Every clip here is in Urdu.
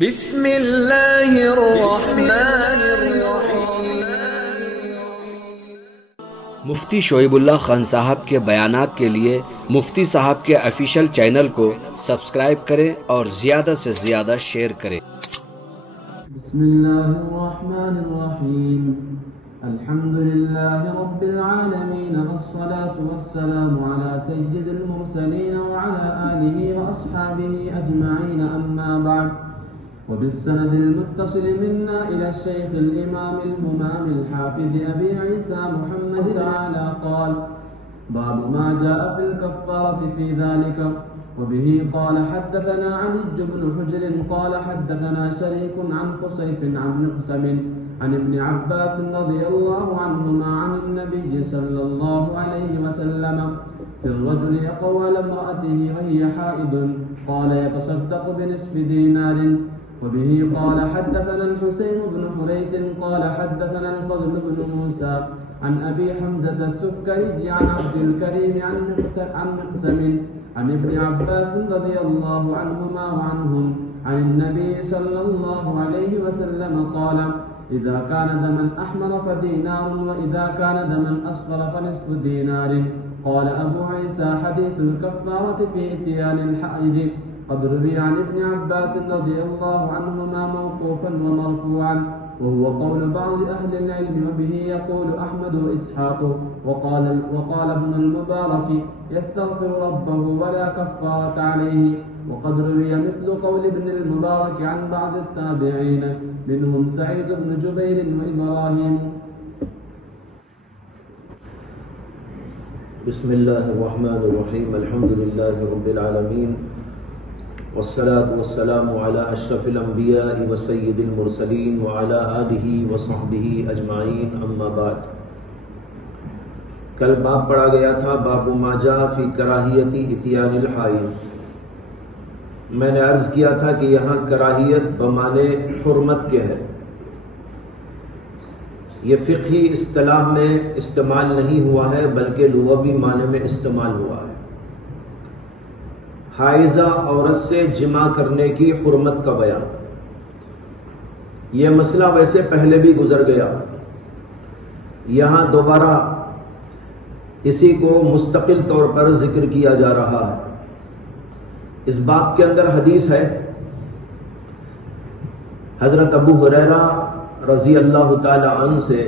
بسم اللہ الرحمن الرحیم۔ مفتی شعیب اللہ خان صاحب کے بیانات کے لیے مفتی صاحب کے آفیشیل چینل کو سبسکرائب کریں اور زیادہ سے زیادہ شیئر کریں۔ بسم اللہ الرحمن الرحیم۔ الحمد للہ رب العالمین والصلاة والسلام على سید المرسلین وعلى آلہ واصحابہ اجمعین، اما بعد، وبالسند المتصل منا إلى الشيخ الإمام الهمام الحافظ أبي عيسى محمد تعالى قال: باب ما جاء في الكفارة في ذلك. وبه قال حدثنا علي بن حجر قال حدثنا شريك عن قصيف عن مقسم عن ابن عباس رضي الله عنهما عن النبي صلى الله عليه وسلم في الرجل يقوى على امرأته وهي حائض قال يتصدق بنصف دينار. وبه قال حدثنا الحسين بن حريث قال حدثنا الفضل بن موسى عن أبي حمزة السكري عن عبد الكريم عن مقسم عن ابن عباس رضي الله عنهما وعنهم عن النبي صلى الله عليه وسلم قال: إذا كان دما أحمر فدينار، وإذا كان دما أصفر فنصف دينار. قال أبو عيسى: حديث الكفارة في إتيان الحائض قد روي عن ابن عباس رضي الله عنهما موقوفا ومرفوعا، وهو قول بعض أهل العلم، وبه يقول أحمد وإسحاق. وقال ابن المبارك: يستغفر ربه ولا كفارة عليه. وقد روي مثل قول ابن المبارك عن بعض التابعين منهم سعيد بن جبير وإبراهيم. بسم اللہ الرحمن الرحیم۔ الحمد للہ رب العالمین، والصلاة والسلام على اشرف الانبیاء وسید المرسلین وعلى آلہ وصحبہ اجمعین، اما بعد۔ کل باب پڑھا گیا تھا باب ما جاء فی کراہیت اتیان الحائض۔ میں نے عرض کیا تھا کہ یہاں کراہیت بمعنی حرمت کے ہے، یہ فقہی اصطلاح میں استعمال نہیں ہوا ہے بلکہ لغوی معنی میں استعمال ہوا ہے۔ حائضہ عورت سے جمع کرنے کی حرمت کا بیان۔ یہ مسئلہ ویسے پہلے بھی گزر گیا، یہاں دوبارہ اسی کو مستقل طور پر ذکر کیا جا رہا ہے۔ اس باب کے اندر حدیث ہے حضرت ابو ہریرہ رضی اللہ تعالی عنہ سے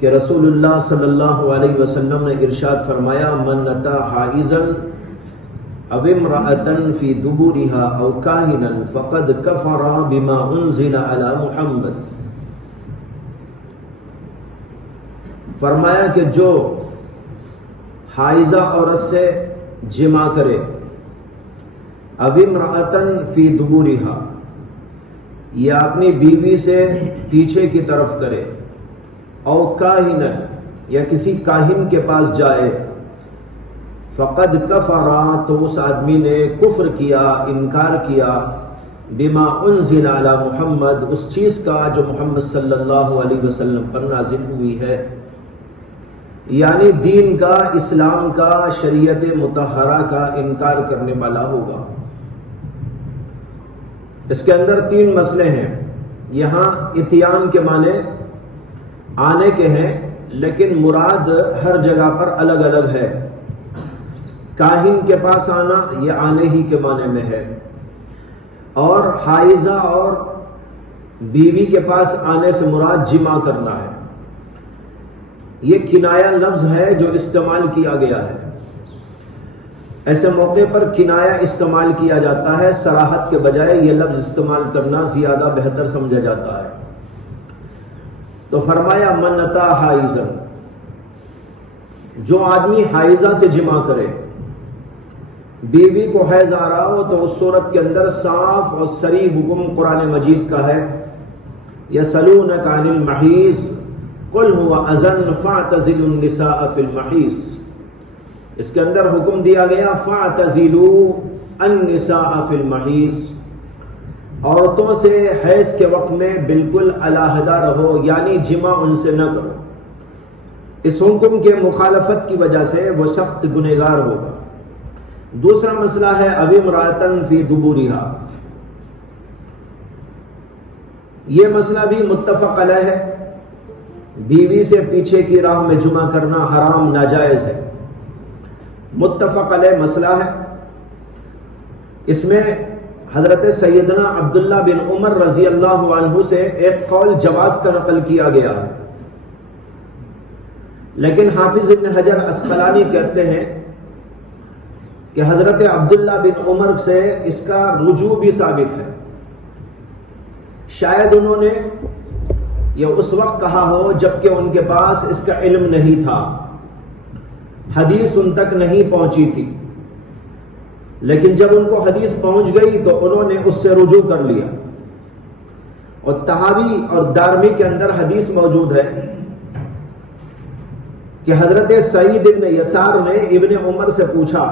کہ رسول اللہ صلی اللہ علیہ وسلم نے ارشاد فرمایا: من اتی حائضا او امرأة فی دبورها او کاہنا فقد کفر بما انزل علی محمد۔ فرمایا کہ جو حائضہ عورت سے جمع کرے، او امرأة فی دبورها، یا اپنی بیوی سے پیچھے کی طرف کرے، او کاہنا، یا کسی کاہن کے پاس جائے، فقد کفرا، تو اس آدمی نے کفر کیا، انکار کیا، بما انزل علی محمد، اس چیز کا جو محمد صلی اللہ علیہ وسلم پر نازل ہوئی ہے، یعنی دین کا، اسلام کا، شریعت مطہرہ کا انکار کرنے والا ہوگا۔ اس کے اندر تین مسئلے ہیں۔ یہاں اتیان کے معنی آنے کے ہیں، لیکن مراد ہر جگہ پر الگ الگ ہے۔ کاہن کے پاس آنا یہ آنے ہی کے معنی میں ہے، اور حائضہ اور بیوی کے پاس آنے سے مراد جمع کرنا ہے۔ یہ کنایہ لفظ ہے جو استعمال کیا گیا ہے۔ ایسے موقع پر کنایہ استعمال کیا جاتا ہے، صراحت کے بجائے یہ لفظ استعمال کرنا زیادہ بہتر سمجھا جاتا ہے۔ تو فرمایا من اتی حائضا، جو آدمی حائضہ سے جمع کرے، بیوی کو حیض آ رہا ہو تو اس صورت کے اندر صاف اور صریح حکم قرآن مجید کا ہے۔ یسألونک عن المحیض قل هو اذى فاعتزلوا النساء في المحیض۔ اس کے اندر حکم دیا گیا فاعتزلوا النساء في المحیض، عورتوں سے حیض کے وقت میں بالکل علیحدہ رہو، یعنی جمع ان سے نہ کرو۔ اس حکم کے مخالفت کی وجہ سے وہ سخت گنہگار ہوگا۔ دوسرا مسئلہ ہے او امرأة فی دبورها، یہ مسئلہ بھی متفق علیہ ہے، بیوی سے پیچھے کی راہ میں جمع کرنا حرام ناجائز ہے، متفق علیہ مسئلہ ہے۔ اس میں حضرت سیدنا عبداللہ بن عمر رضی اللہ عنہ سے ایک قول جواز کا نقل کیا گیا ہے، لیکن حافظ ابن حجر عسقلانی کہتے ہیں کہ حضرت عبداللہ بن عمر سے اس کا رجوع بھی ثابت ہے۔ شاید انہوں نے یہ اس وقت کہا ہو جبکہ ان کے پاس اس کا علم نہیں تھا، حدیث ان تک نہیں پہنچی تھی، لیکن جب ان کو حدیث پہنچ گئی تو انہوں نے اس سے رجوع کر لیا۔ اور طحاوی اور دارمی کے اندر حدیث موجود ہے کہ حضرت سعید ابن یسار نے ابن عمر سے پوچھا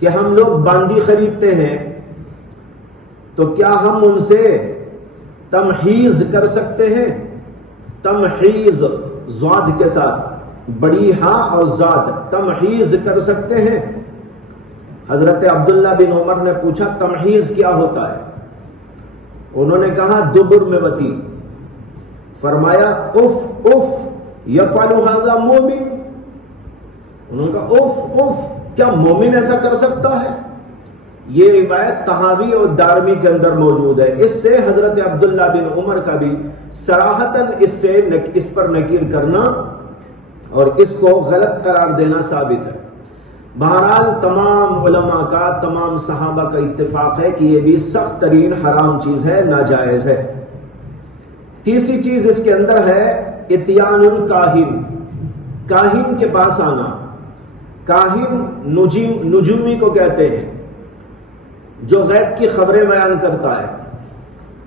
کہ ہم لوگ باندی خریدتے ہیں تو کیا ہم ان سے تمحیز کر سکتے ہیں؟ تمحیز ضاد کے ساتھ، بڑی ہاں اور ضاد، تمحیز کر سکتے ہیں؟ حضرت عبداللہ بن عمر نے پوچھا تمحیز کیا ہوتا ہے؟ انہوں نے کہا دبر میں وتی۔ فرمایا اف اف یفعل ھذا مومن، انہوں نے کہا اف اف، کیا مومن ایسا کر سکتا ہے؟ یہ روایت طحاوی اور دارمی کے اندر موجود ہے۔ اس سے حضرت عبداللہ بن عمر کا بھی صراحتاً اس پر نکیر کرنا اور اس کو غلط قرار دینا ثابت ہے۔ بہرحال تمام علماء کا، تمام صحابہ کا اتفاق ہے کہ یہ بھی سخت ترین حرام چیز ہے، ناجائز ہے۔ تیسری چیز اس کے اندر ہے اتیان الکاہن، کاہن کے پاس آنا۔ کاہن نجومی کو کہتے ہیں جو غیب کی خبریں بیان کرتا ہے،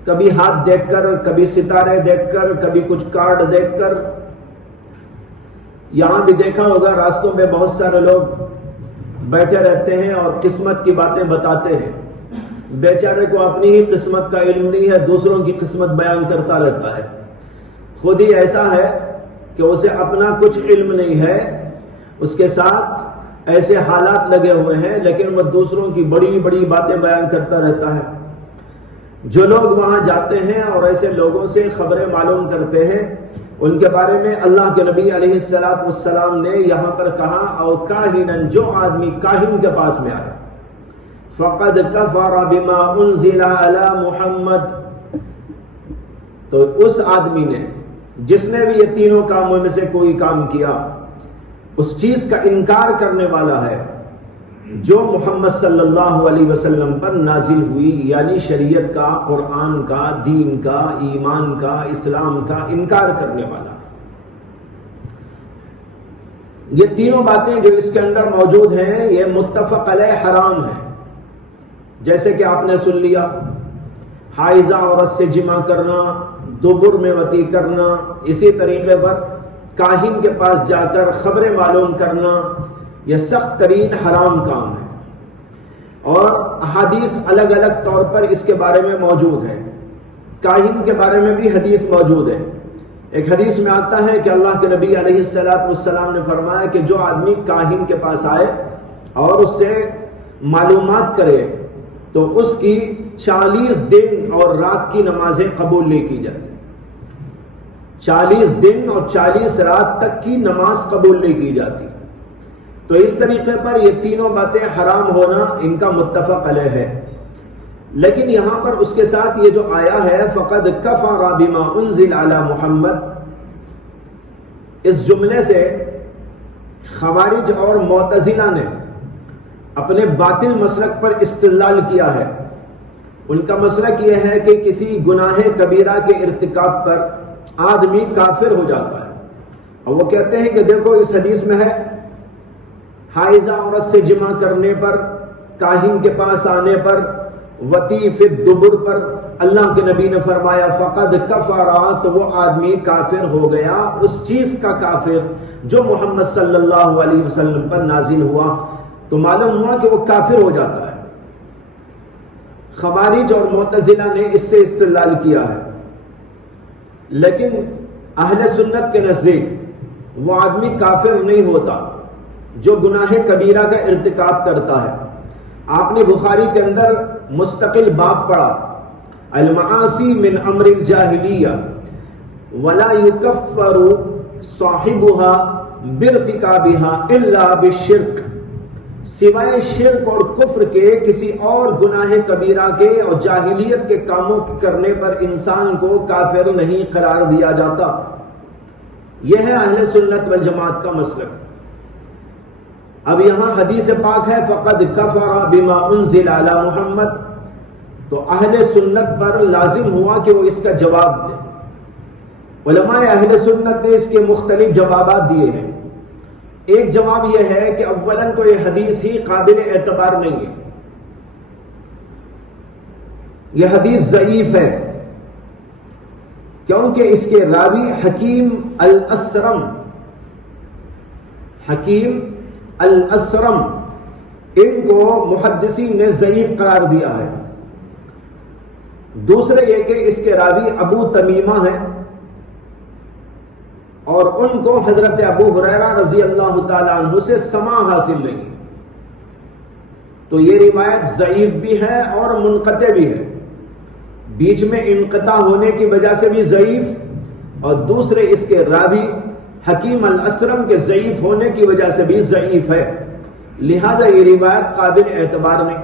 کبھی ہاتھ دیکھ کر، کبھی ستارے دیکھ کر، کبھی کچھ کارڈ دیکھ کر۔ یہاں بھی دیکھا ہوگا راستوں میں بہت سارے لوگ بیٹھے رہتے ہیں اور قسمت کی باتیں بتاتے ہیں، بیچارے کو اپنی ہی قسمت کا علم نہیں ہے، دوسروں کی قسمت بیان کرتا رہتا ہے۔ خود ہی ایسا ہے کہ اسے اپنا کچھ علم نہیں ہے، اس کے ساتھ ایسے حالات لگے ہوئے ہیں، لیکن وہ دوسروں کی بڑی بڑی باتیں بیان کرتا رہتا ہے۔ جو لوگ وہاں جاتے ہیں اور ایسے لوگوں سے خبریں معلوم کرتے ہیں، ان کے بارے میں اللہ کے نبی علیہ السلام نے یہاں پر کہا او کاہنن، جو آدمی کاہن کے پاس میں آئے، فقد کفر بما انزل علی محمد، تو اس آدمی نے، جس نے بھی یہ تینوں کاموں میں سے کوئی کام کیا، اس چیز کا انکار کرنے والا ہے جو محمد صلی اللہ علیہ وسلم پر نازل ہوئی، یعنی شریعت کا، قرآن کا، دین کا، ایمان کا، اسلام کا انکار کرنے والا۔ یہ تینوں باتیں جو اس کے اندر موجود ہیں یہ متفق علیہ حرام ہیں، جیسے کہ آپ نے سن لیا، حائضہ عورت سے جمع کرنا، دبر میں وتی کرنا، اسی طریقے پر کاہن کے پاس جا کر خبریں معلوم کرنا، یہ سخت ترین حرام کام ہے۔ اور احادیث الگ الگ طور پر اس کے بارے میں موجود ہے۔ کاہن کے بارے میں بھی حدیث موجود ہے۔ ایک حدیث میں آتا ہے کہ اللہ کے نبی علیہ السلام نے فرمایا کہ جو آدمی کاہن کے پاس آئے اور اس سے معلومات کرے تو اس کی 40 دن اور رات کی نمازیں قبول نہیں کی جاتی۔ 40 دن اور 40 رات تک کی نماز قبول نہیں کی جاتی۔ تو اس طریقے پر یہ تینوں باتیں حرام ہونا ان کا متفق علیہ ہے۔ لیکن یہاں پر اس کے ساتھ یہ جو آیا ہے فقد کفر بما انزل علی محمد، اس جملے سے خوارج اور معتزلہ نے اپنے باطل مسلک پر استدلال کیا ہے۔ ان کا مسلک یہ ہے کہ کسی گناہ کبیرہ کے ارتکاب پر آدمی کافر ہو جاتا ہے، اور وہ کہتے ہیں کہ دیکھو اس حدیث میں ہے حائضہ عورت سے جمع کرنے پر، کاہن کے پاس آنے پر، وتی فی الدبر پر اللہ کے نبی نے فرمایا فقد کفر، تو وہ آدمی کافر ہو گیا، اس چیز کا کافر جو محمد صلی اللہ علیہ وسلم پر نازل ہوا۔ تو معلوم ہوا کہ وہ کافر ہو جاتا ہے۔ خوارج اور معتزلہ نے اس سے استدلال کیا ہے، لیکن اہل سنت کے نزدیک وہ آدمی کافر نہیں ہوتا جو گناہ کبیرہ کا ارتکاب کرتا ہے۔ آپ نے بخاری کے اندر مستقل باب پڑھا المعاصی من امر الجاہلیہ ولا یکفر صاحبها بارتکابها الا بالشرک، سوائے شرک اور کفر کے کسی اور گناہ کبیرہ کے اور جاہلیت کے کاموں کرنے پر انسان کو کافر نہیں قرار دیا جاتا۔ یہ ہے اہل سنت والجماعت کا مسلک۔ اب یہاں حدیث پاک ہے فقد کفر بما انزل علی محمد، تو اہل سنت پر لازم ہوا کہ وہ اس کا جواب دیں۔ علماء اہل سنت نے اس کے مختلف جوابات دیے ہیں۔ ایک جواب یہ ہے کہ اولاً تو یہ حدیث ہی قابل اعتبار نہیں ہے، یہ حدیث ضعیف ہے، کیونکہ اس کے راوی حکیم الاسرم ان کو محدثین نے ضعیف قرار دیا ہے۔ دوسرے یہ کہ اس کے راوی ابو تمیمہ ہیں اور ان کو حضرت ابو ہریرہ رضی اللہ تعالی عنہ سے سماع حاصل نہیں، تو یہ روایت ضعیف بھی ہے اور منقطع بھی ہے، بیچ میں انقطاع ہونے کی وجہ سے بھی ضعیف، اور دوسرے اس کے راوی حکیم الاسرم کے ضعیف ہونے کی وجہ سے بھی ضعیف ہے، لہذا یہ روایت قابل اعتبار نہیں۔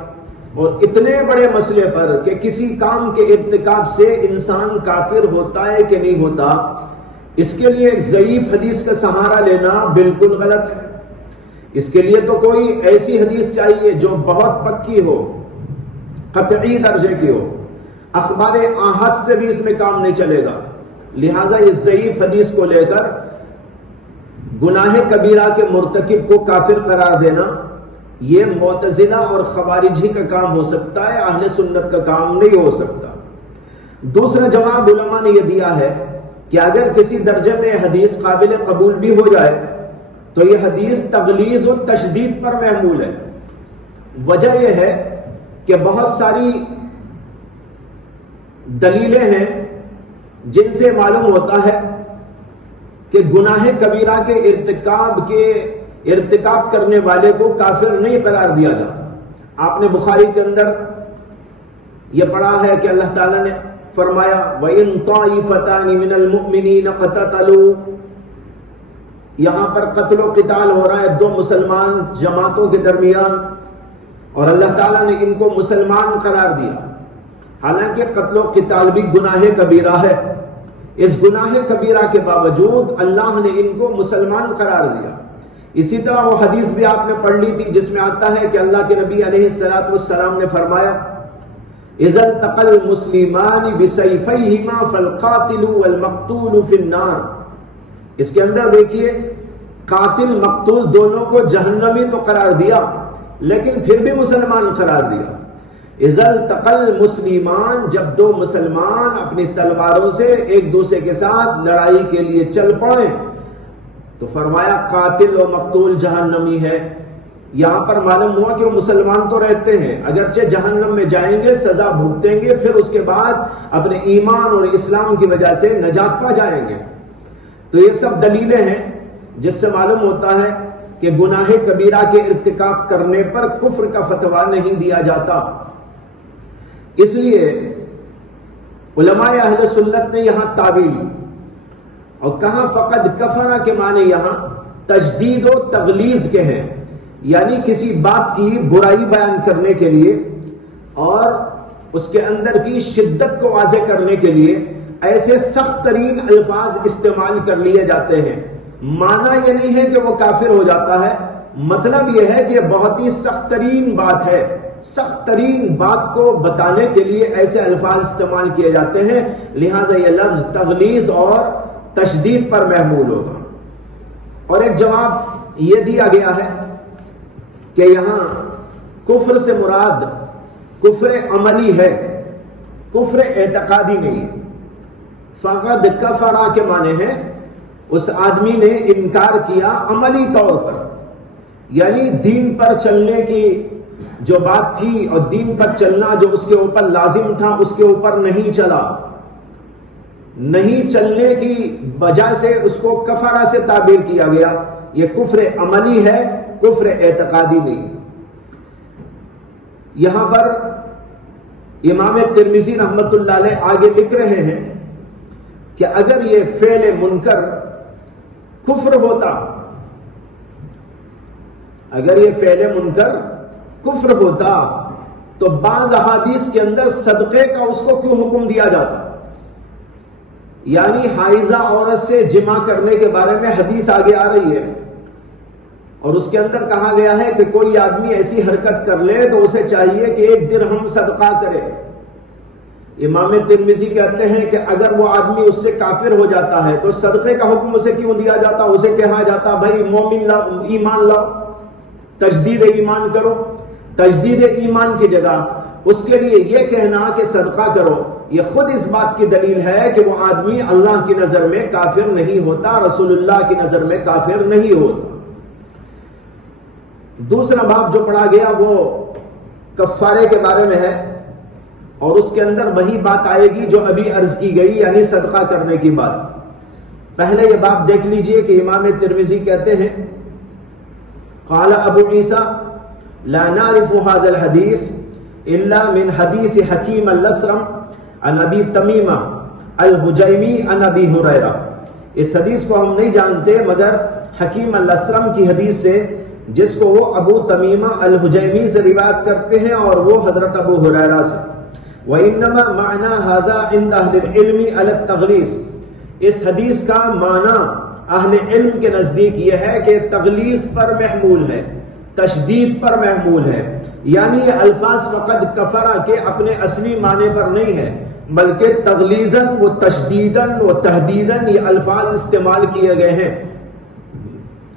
اور اتنے بڑے مسئلے پر کہ کسی کام کے ارتکاب سے انسان کافر ہوتا ہے کہ نہیں ہوتا، اس کے لیے ایک ضعیف حدیث کا سہارا لینا بالکل غلط ہے۔ اس کے لیے تو کوئی ایسی حدیث چاہیے جو بہت پکی ہو، قطعی درجے کی ہو، اخبار آحاد سے بھی اس میں کام نہیں چلے گا، لہذا یہ ضعیف حدیث کو لے کر گناہ کبیرہ کے مرتکب کو کافر قرار دینا، یہ معتزلہ اور خوارجی کا کام ہو سکتا ہے، اہل سنت کا کام نہیں ہو سکتا۔ دوسرا جواب علماء نے یہ دیا ہے کہ اگر کسی درجے میں حدیث قابل قبول بھی ہو جائے تو یہ حدیث تغلیظ و تشدید پر محمول ہے۔ وجہ یہ ہے کہ بہت ساری دلیلیں ہیں جن سے معلوم ہوتا ہے کہ گناہ کبیرہ کے ارتکاب کرنے والے کو کافر نہیں قرار دیا جاتا۔ آپ نے بخاری کے اندر یہ پڑھا ہے کہ اللہ تعالیٰ نے فرمایا وَإِن طَائِفَتَانِ مِنَ الْمُؤْمِنِينَ اقْتَتَلُوا، یہاں پر قتل و قتال ہو رہا ہے دو مسلمان جماعتوں کے درمیان، اور اللہ تعالیٰ نے ان کو مسلمان قرار دیا، حالانکہ قتل و قتال بھی گناہ کبیرہ ہے، اس گناہ کبیرہ کے باوجود اللہ نے ان کو مسلمان قرار دیا۔ اسی طرح وہ حدیث بھی آپ نے پڑھ لی تھی جس میں آتا ہے کہ اللہ کے نبی علیہ السلام نے فرمایا اذا التقى المسلمان بسيفيهما فالقاتل والمقتول في النار، اس کے اندر دیکھیے قاتل مقتول دونوں کو جہنمی تو قرار دیا لیکن پھر بھی مسلمان قرار دیا۔ اذا التقى المسلمان، جب دو مسلمان اپنی تلواروں سے ایک دوسرے کے ساتھ لڑائی کے لیے چل پڑے تو فرمایا قاتل و مقتول جہنمی ہے۔ یہاں پر معلوم ہوا کہ وہ مسلمان تو رہتے ہیں، اگرچہ جہنم میں جائیں گے، سزا بھگتیں گے، پھر اس کے بعد اپنے ایمان اور اسلام کی وجہ سے نجات پا جائیں گے۔ تو یہ سب دلیلیں ہیں جس سے معلوم ہوتا ہے کہ گناہ کبیرہ کے ارتکاب کرنے پر کفر کا فتویٰ نہیں دیا جاتا۔ اس لیے علماء اہل سنت نے یہاں تعویل اور کہا فقد کفرہ کے معنی یہاں تجدید و تغلیظ کے ہیں، یعنی کسی بات کی برائی بیان کرنے کے لیے اور اس کے اندر کی شدت کو واضح کرنے کے لیے ایسے سخت ترین الفاظ استعمال کر لیے جاتے ہیں۔ معنی یہ نہیں ہے کہ وہ کافر ہو جاتا ہے، مطلب یہ ہے کہ یہ بہت ہی سخت ترین بات ہے، سخت ترین بات کو بتانے کے لیے ایسے الفاظ استعمال کیے جاتے ہیں، لہذا یہ لفظ تغلیظ اور تشدید پر محمول ہوگا۔ اور ایک جواب یہ دیا گیا ہے کہ یہاں کفر سے مراد کفر عملی ہے، کفر اعتقادی نہیں۔ فقد کفرہ کے معنی ہے اس آدمی نے انکار کیا عملی طور پر، یعنی دین پر چلنے کی جو بات تھی اور دین پر چلنا جو اس کے اوپر لازم تھا اس کے اوپر نہیں چلا، نہیں چلنے کی وجہ سے اس کو کفرہ سے تعبیر کیا گیا۔ یہ کفر عملی ہے، کفر اعتقادی نہیں۔ یہاں پر امام ترمذی رحمت اللہ علیہ آگے لکھ رہے ہیں کہ اگر یہ فعل منکر کفر ہوتا، اگر یہ فعل منکر کفر ہوتا تو بعض احادیث کے اندر صدقے کا اس کو کیوں حکم دیا جاتا؟ یعنی حائضہ عورت سے جمع کرنے کے بارے میں حدیث آگے آ رہی ہے اور اس کے اندر کہا گیا ہے کہ کوئی آدمی ایسی حرکت کر لے تو اسے چاہیے کہ 1 درہم صدقہ کرے۔ امام ترمذی کہتے ہیں کہ اگر وہ آدمی اس سے کافر ہو جاتا ہے تو صدقے کا حکم اسے کیوں دیا جاتا؟ اسے کہا جاتا بھائی مومن لاؤ، ایمان لاؤ، تجدید ایمان کرو۔ تجدید ایمان کی جگہ اس کے لیے یہ کہنا کہ صدقہ کرو، یہ خود اس بات کی دلیل ہے کہ وہ آدمی اللہ کی نظر میں کافر نہیں ہوتا، رسول اللہ کی نظر میں کافر نہیں ہوتا۔ دوسرا باب جو پڑھا گیا وہ کفارے کے بارے میں ہے اور اس کے اندر وہی بات آئے گی جو ابھی عرض کی گئی، یعنی صدقہ کرنے کی بات۔ پہلے یہ باب دیکھ لیجئے کہ امام ترمذی کہتے ہیں قال ابو عیسیٰ لا نعرف هذا الحديث الا من حديث حكيم الاسرم عن ابي تميمة الحجيمي عن ابي هريرة۔ اس حدیث کو ہم نہیں جانتے مگر حکیم الاسرم کی حدیث سے، جس کو وہ ابو تمیمہ الحجیمی سے روایت کرتے ہیں اور وہ حضرت ابو ہریرہ سے۔ وَإِنَّمَا مَعْنَى هَذَا عِنْدَ أَهْلِ الْعِلْمِ عَلَى التَّغْلِيظِ، اس حدیث کا معنی اہل علم کے نزدیک یہ ہے کہ تغلیظ پر محمول ہے، تشدید پر محمول ہے، یعنی یہ الفاظ فقط کفرہ کے اپنے اصلی معنی پر نہیں ہے بلکہ تغلیظاً و تشدیداً و تحدیداً یہ الفاظ استعمال کیے گئے ہیں۔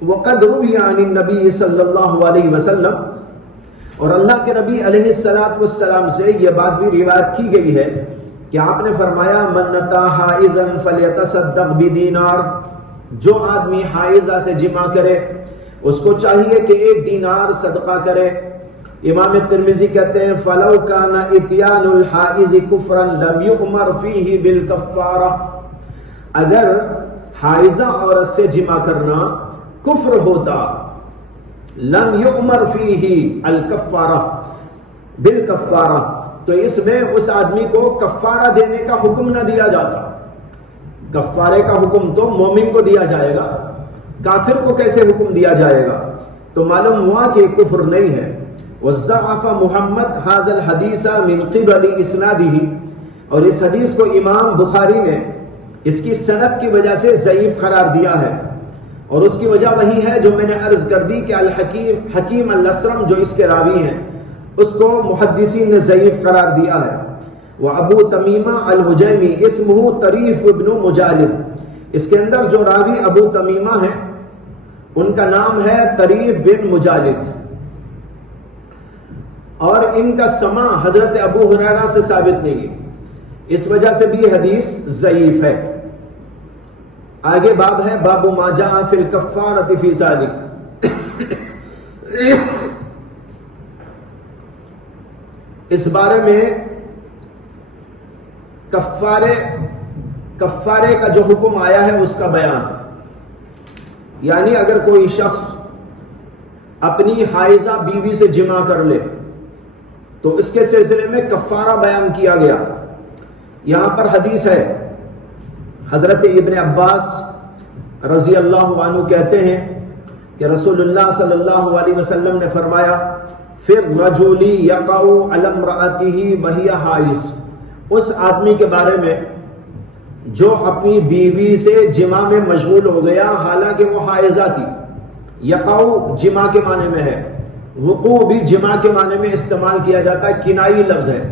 وقد روی عن النبی صلی اللہ علیہ وسلم، اور اللہ کے نبی علیہ السلام سے یہ بات بھی روایت کی گئی ہے کہ آپ نے فرمایا من نتا حائضا فلیتصدق بدینار، جو آدمی حائضہ سے جمع کرے اس کو چاہیے کہ 1 دینار صدقہ کرے۔ امام ترمذی کہتے ہیں فلو کان اتیان الحائض کفرا لم یؤمر فیہ بالکفارہ، اگر حائضہ عورت سے جمع کرنا کفر ہوتا لم یؤمر فیہ الکفارہ بالکفارہ، تو اس میں اس آدمی کو کفارہ دینے کا حکم نہ دیا جاتا۔ کفارے کا حکم تو مومن کو دیا جائے گا، کافر کو کیسے حکم دیا جائے گا؟ تو معلوم ہوا کہ کفر نہیں ہے۔ وضعف محمد هذا الحدیث من قبل اسنادہ، اور اس حدیث کو امام بخاری نے اس کی سند کی وجہ سے ضعیف قرار دیا ہے، اور اس کی وجہ وہی ہے جو میں نے عرض کر دی کہ حکیم الاسرم جو اس کے راوی ہیں اس کو محدثین نے ضعیف قرار دیا ہے۔ وابو تمیمہ الحجیمی اسمہ طریف ابن مجالد، اس کے اندر جو راوی ابو تمیمہ ہیں ان کا نام ہے طریف بن مجالد، اور ان کا سماع حضرت ابو ہریرہ سے ثابت نہیں ہے، اس وجہ سے بھی حدیث ضعیف ہے۔ آگے باب ہے باب ما جاء فی الکفارۃ فی ذلک، اس بارے میں کفارے کا جو حکم آیا ہے اس کا بیان، یعنی اگر کوئی شخص اپنی حائضہ بیوی سے جمع کر لے تو اس کے سلسلے میں کفارہ بیان کیا گیا۔ یہاں پر حدیث ہے، حضرت ابن عباس رضی اللہ عنہ کہتے ہیں کہ رسول اللہ صلی اللہ علیہ وسلم نے فرمایا فی الرجل یقع علی امرأتہ وہی حائض، اس آدمی کے بارے میں جو اپنی بیوی سے جمع میں مشغول ہو گیا حالانکہ وہ حائضہ تھی۔ یقع جمع کے معنی میں ہے، وقوع بھی جمع کے معنی میں استعمال کیا جاتا ہے، کنائی لفظ ہے۔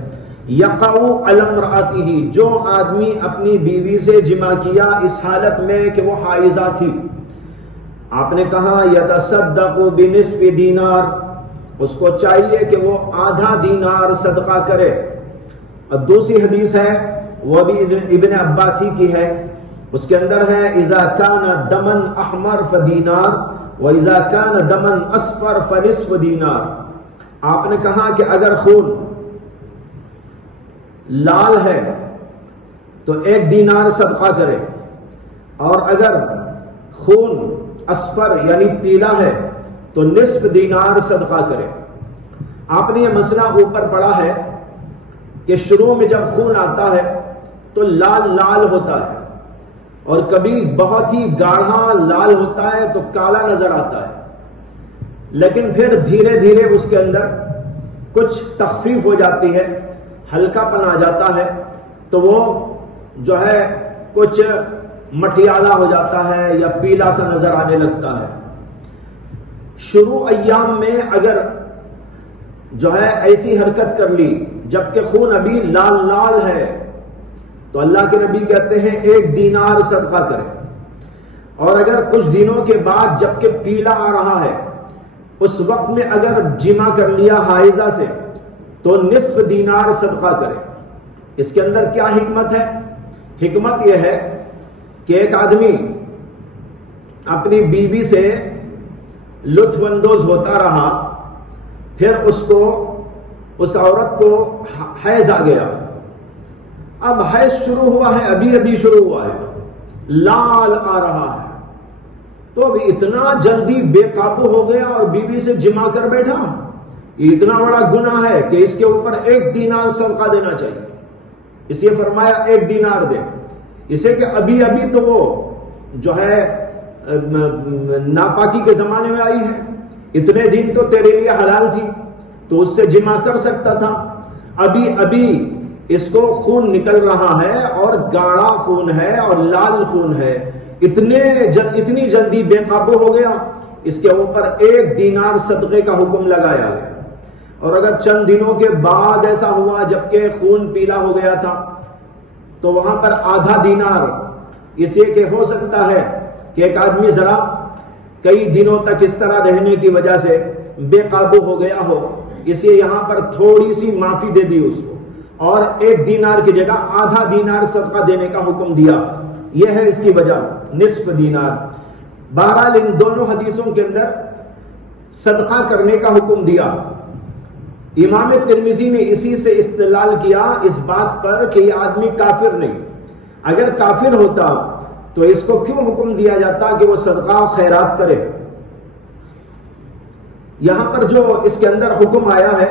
یقع علی امرأتہ، جو آدمی اپنی بیوی سے جمع کیا اس حالت میں کہ وہ حائضہ تھی، آپ نے کہا یتصدق بنصف دینار، اس کو چاہیے کہ وہ آدھا دینار صدقہ کرے۔ اب دوسری حدیث ہے وہ بھی ابن عباس ہی کی ہے، اس کے اندر ہے اذا کان دمن احمر فدینار واذا کان دمن اصفر فنصف دینار، آپ نے کہا کہ اگر خون لال ہے تو 1 دینار صدقہ کرے، اور اگر خون اصفر یعنی پیلا ہے تو نصف دینار صدقہ کرے۔ آپ نے یہ مسئلہ اوپر پڑھا ہے کہ شروع میں جب خون آتا ہے تو لال لال ہوتا ہے، اور کبھی بہت ہی گاڑھا لال ہوتا ہے تو کالا نظر آتا ہے، لیکن پھر دھیرے دھیرے اس کے اندر کچھ تخفیف ہو جاتی ہے، ہلکا پن آ جاتا ہے، تو وہ جو ہے کچھ مٹیالہ ہو جاتا ہے یا پیلا سا نظر آنے لگتا ہے۔ شروع ایام میں اگر جو ہے ایسی حرکت کر لی جبکہ خون ابھی لال لال ہے تو اللہ کے نبی کہتے ہیں 1 دینار صدقہ کرے، اور اگر کچھ دنوں کے بعد جبکہ پیلا آ رہا ہے اس وقت میں اگر جمع کر لیا حائضہ سے تو نصف دینار صدقہ کرے۔ اس کے اندر کیا حکمت ہے؟ حکمت یہ ہے کہ ایک آدمی اپنی بیوی سے لطف اندوز ہوتا رہا، پھر اس عورت کو حیض آ گیا، اب حیض شروع ہوا ہے، ابھی شروع ہوا ہے، لال آ رہا ہے، تو اب اتنا جلدی بے قابو ہو گیا اور بیوی سے جمع کر بیٹھا، یہ اتنا بڑا گناہ ہے کہ اس کے اوپر 1 دینار صدقہ دینا چاہیے۔ اس لیے فرمایا 1 دینار دے، اسے کہ ابھی تو وہ جو ہے ناپاکی کے زمانے میں آئی ہے، اتنے دن تو تیرے لیے حلال تھی تو اس سے جمع کر سکتا تھا، ابھی اس کو خون نکل رہا ہے اور گاڑھا خون ہے اور لال خون ہے، اتنی جلدی بے قابو ہو گیا، اس کے اوپر 1 دینار صدقے کا حکم لگایا گیا۔ اور اگر چند دنوں کے بعد ایسا ہوا جبکہ خون پیلا ہو گیا تھا تو وہاں پر آدھا دینار، اس لیے کہ ہو سکتا ہے کہ ایک آدمی ذرا کئی دنوں تک اس طرح رہنے کی وجہ سے بے قابو ہو گیا ہو، اس لیے یہاں پر تھوڑی سی معافی دے دی اس کو اور 1 دینار کی جگہ آدھا دینار صدقہ دینے کا حکم دیا، یہ ہے اس کی وجہ، نصف دینار۔ بہرحال ان دونوں حدیثوں کے اندر صدقہ کرنے کا حکم دیا۔ امام ترمذی نے اسی سے استدلال کیا اس بات پر کہ یہ آدمی کافر نہیں، اگر کافر ہوتا تو اس کو کیوں حکم دیا جاتا کہ وہ صدقہ خیرات کرے؟ یہاں پر جو اس کے اندر حکم آیا ہے،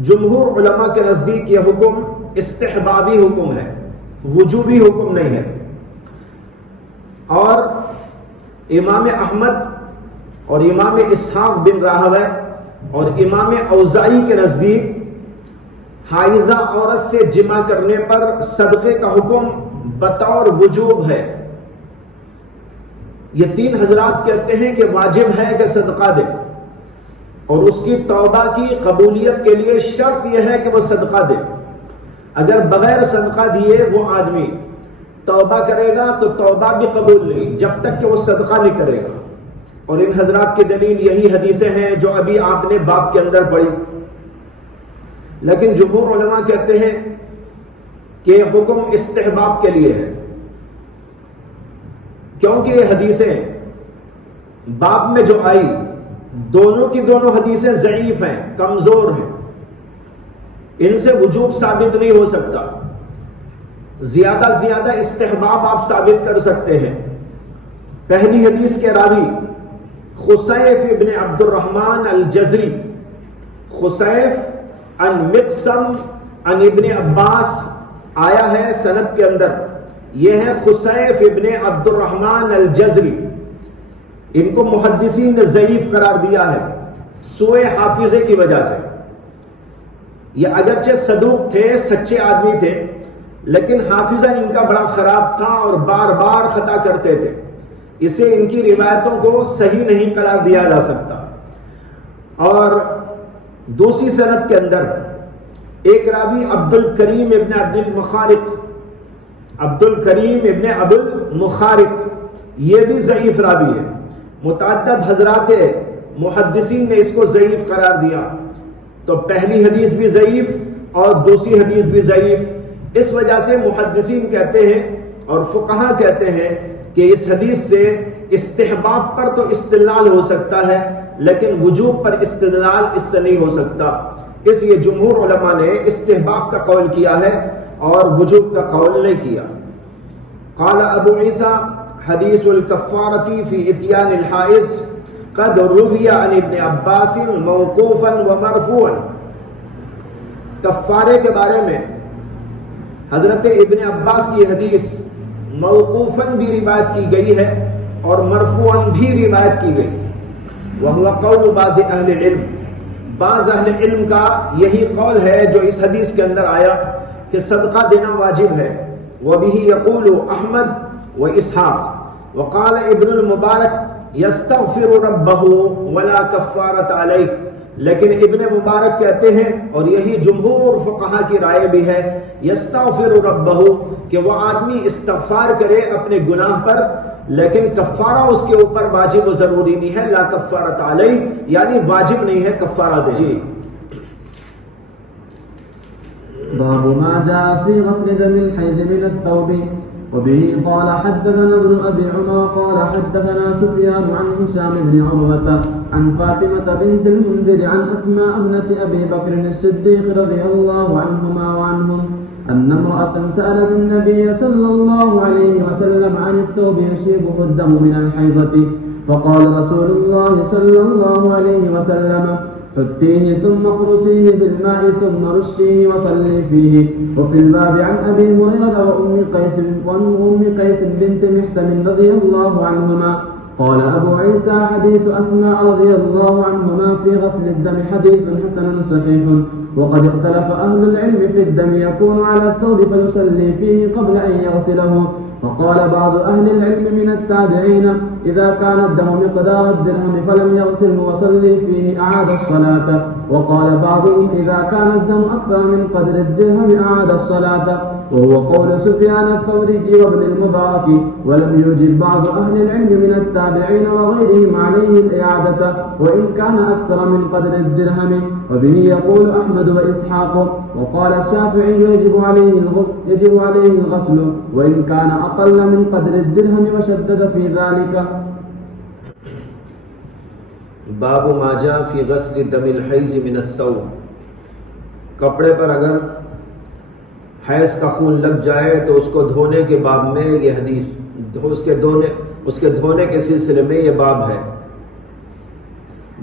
جمہور علماء کے نزدیک یہ حکم استحبابی حکم ہے، وجوبی حکم نہیں ہے، اور امام احمد اور امام اسحاق بن راہویہ اور امام اوزاعی کے نزدیک حائضہ عورت سے جمع کرنے پر صدقے کا حکم بطور وجوب ہے۔ یہ 3 حضرات کہتے ہیں کہ واجب ہے کہ صدقہ دے، اور اس کی توبہ کی قبولیت کے لیے شرط یہ ہے کہ وہ صدقہ دے۔ اگر بغیر صدقہ دیے وہ آدمی توبہ کرے گا تو توبہ بھی قبول نہیں جب تک کہ وہ صدقہ نہیں کرے گا، اور ان حضرات کی دلیل یہی حدیثیں ہیں جو ابھی آپ نے باب کے اندر پڑھی۔ لیکن جمہور علماء کہتے ہیں کہ حکم استحباب کے لیے ہے، کیونکہ یہ حدیثیں باب میں جو آئی دونوں کی دونوں حدیثیں ضعیف ہیں، کمزور ہیں، ان سے وجوب ثابت نہیں ہو سکتا، زیادہ سے زیادہ استحباب آپ ثابت کر سکتے ہیں۔ پہلی حدیث کے راوی خصیف ابن عبد الرحمن الجزری، خصیف عن مقسم عن ابن عباس آیا ہے سند کے اندر، یہ ہے خصیف ابن عبد الرحمن الجزری، ان کو محدثین نے ضعیف قرار دیا ہے سوء حافظے کی وجہ سے۔ یہ اگرچہ صدوق تھے، سچے آدمی تھے، لیکن حافظہ ان کا بڑا خراب تھا اور بار بار خطا کرتے تھے، اسے ان کی روایتوں کو صحیح نہیں قرار دیا جا سکتا۔ اور دوسری سند کے اندر ایک راوی عبد الکریم ابن عبد المخارق، عبد الکریم ابن عبد المخارق، یہ بھی ضعیف راوی ہے، متعدد حضرات محدثین نے اس کو ضعیف قرار دیا، تو پہلی حدیث بھی ضعیف اور دوسری حدیث بھی ضعیف۔ اس وجہ سے محدثین کہتے ہیں اور فقہاء کہتے ہیں کہ اس حدیث سے استحباب پر تو استدلال ہو سکتا ہے لیکن وجوب پر استدلال اس سے نہیں ہو سکتا، اس لیے جمہور علماء نے استحباب کا قول کیا ہے اور وجوب کا قول نہیں کیا۔ قال ابو عیسیٰ حدیث الکفارتی فی اتیان الحائض قد روی عن ابن عباس موقوفا ومرفوعا، کفارے کے بارے میں حضرت ابن عباس کی حدیث موقوفاً بھی روایت کی گئی ہے اور مرفوعاً بھی روایت کی گئی. وَهُوَ قَوْلُ بَعْضِ أَهْلِ الْعِلْمِ، بعض اہل علم کا یہی قول ہے جو اس حدیث کے اندر آیا کہ صدقہ دینا واجب ہے. وَبِهِ يَقُولُ أَحْمَدُ وَإِسْحَاقُ وَقَالَ ابن المبارک يَسْتَغْفِرُ رَبَّهُ وَلَا كَفَّارَةَ عَلَيْهِ، لیکن ابن مبارک کہتے ہیں اور یہی جمہور فقہا کی رائے بھی ہے یستغفر ربہ، کہ وہ آدمی استغفار کرے اپنے گناہ پر، لیکن کفارہ اس کے اوپر واجب و ضروری نہیں ہے. لا کفارۃ علیہ، یعنی واجب نہیں ہے کفارہ دے. جی باب ما جاء في غسل دم الحيض من الثوب. وبه قال حدثنا ابن ابي عمر قال حدثنا سفيان عن هشام بن عروة عن فاطمة بنت المنذر عن اسماء ابنة ابي بكر الصديق رضي الله عنهما وعنهم ان امرأة سألت النبي صلى الله عليه وسلم عن الثوب يصيبه الدم من الحيضة، فقال رسول الله صلى الله عليه وسلم حطيه ثم اقرصيه بالماء ثم رشيه وصلي فيه. وفي الباب عن ابي هريره وام قيس بنت محسن رضي الله عنهما. قال ابو عيسى حديث اسماء رضي الله عنهما في غسل الدم حديث حسن صحيح. وقد اختلف اهل العلم في الدم يكون على الثوب فيصلي فيه قبل ان يغسله. فقال بعض اهل العلم من التابعين اذا كان الدم مقدار الدرهم فلم يغسله وصلي فيه اعاد الصلاه. وقال بعضهم اذا كان الدم اكثر من قدر الدرهم اعاد الصلاه، وهو قول سفيان الثوري وابن المبارك. ولم يوجب بعض اهل العلم من التابعين وغيرهم عليه الاعاده وان كان اكثر من قدر الدرهم. وبه يقول احمد واسحاق. وقال الشافعي يجب عليه الغسل وان كان اقل من قدر الدرهم وشدد في ذلك. باب ما جاء فی غسل دم الحیض من الثوب. کپڑے پر اگر حیض کا خون لگ جائے تو اس کو دھونے کے باب میں یہ حدیث، اس کے دھونے کے سلسلے میں یہ باب ہے.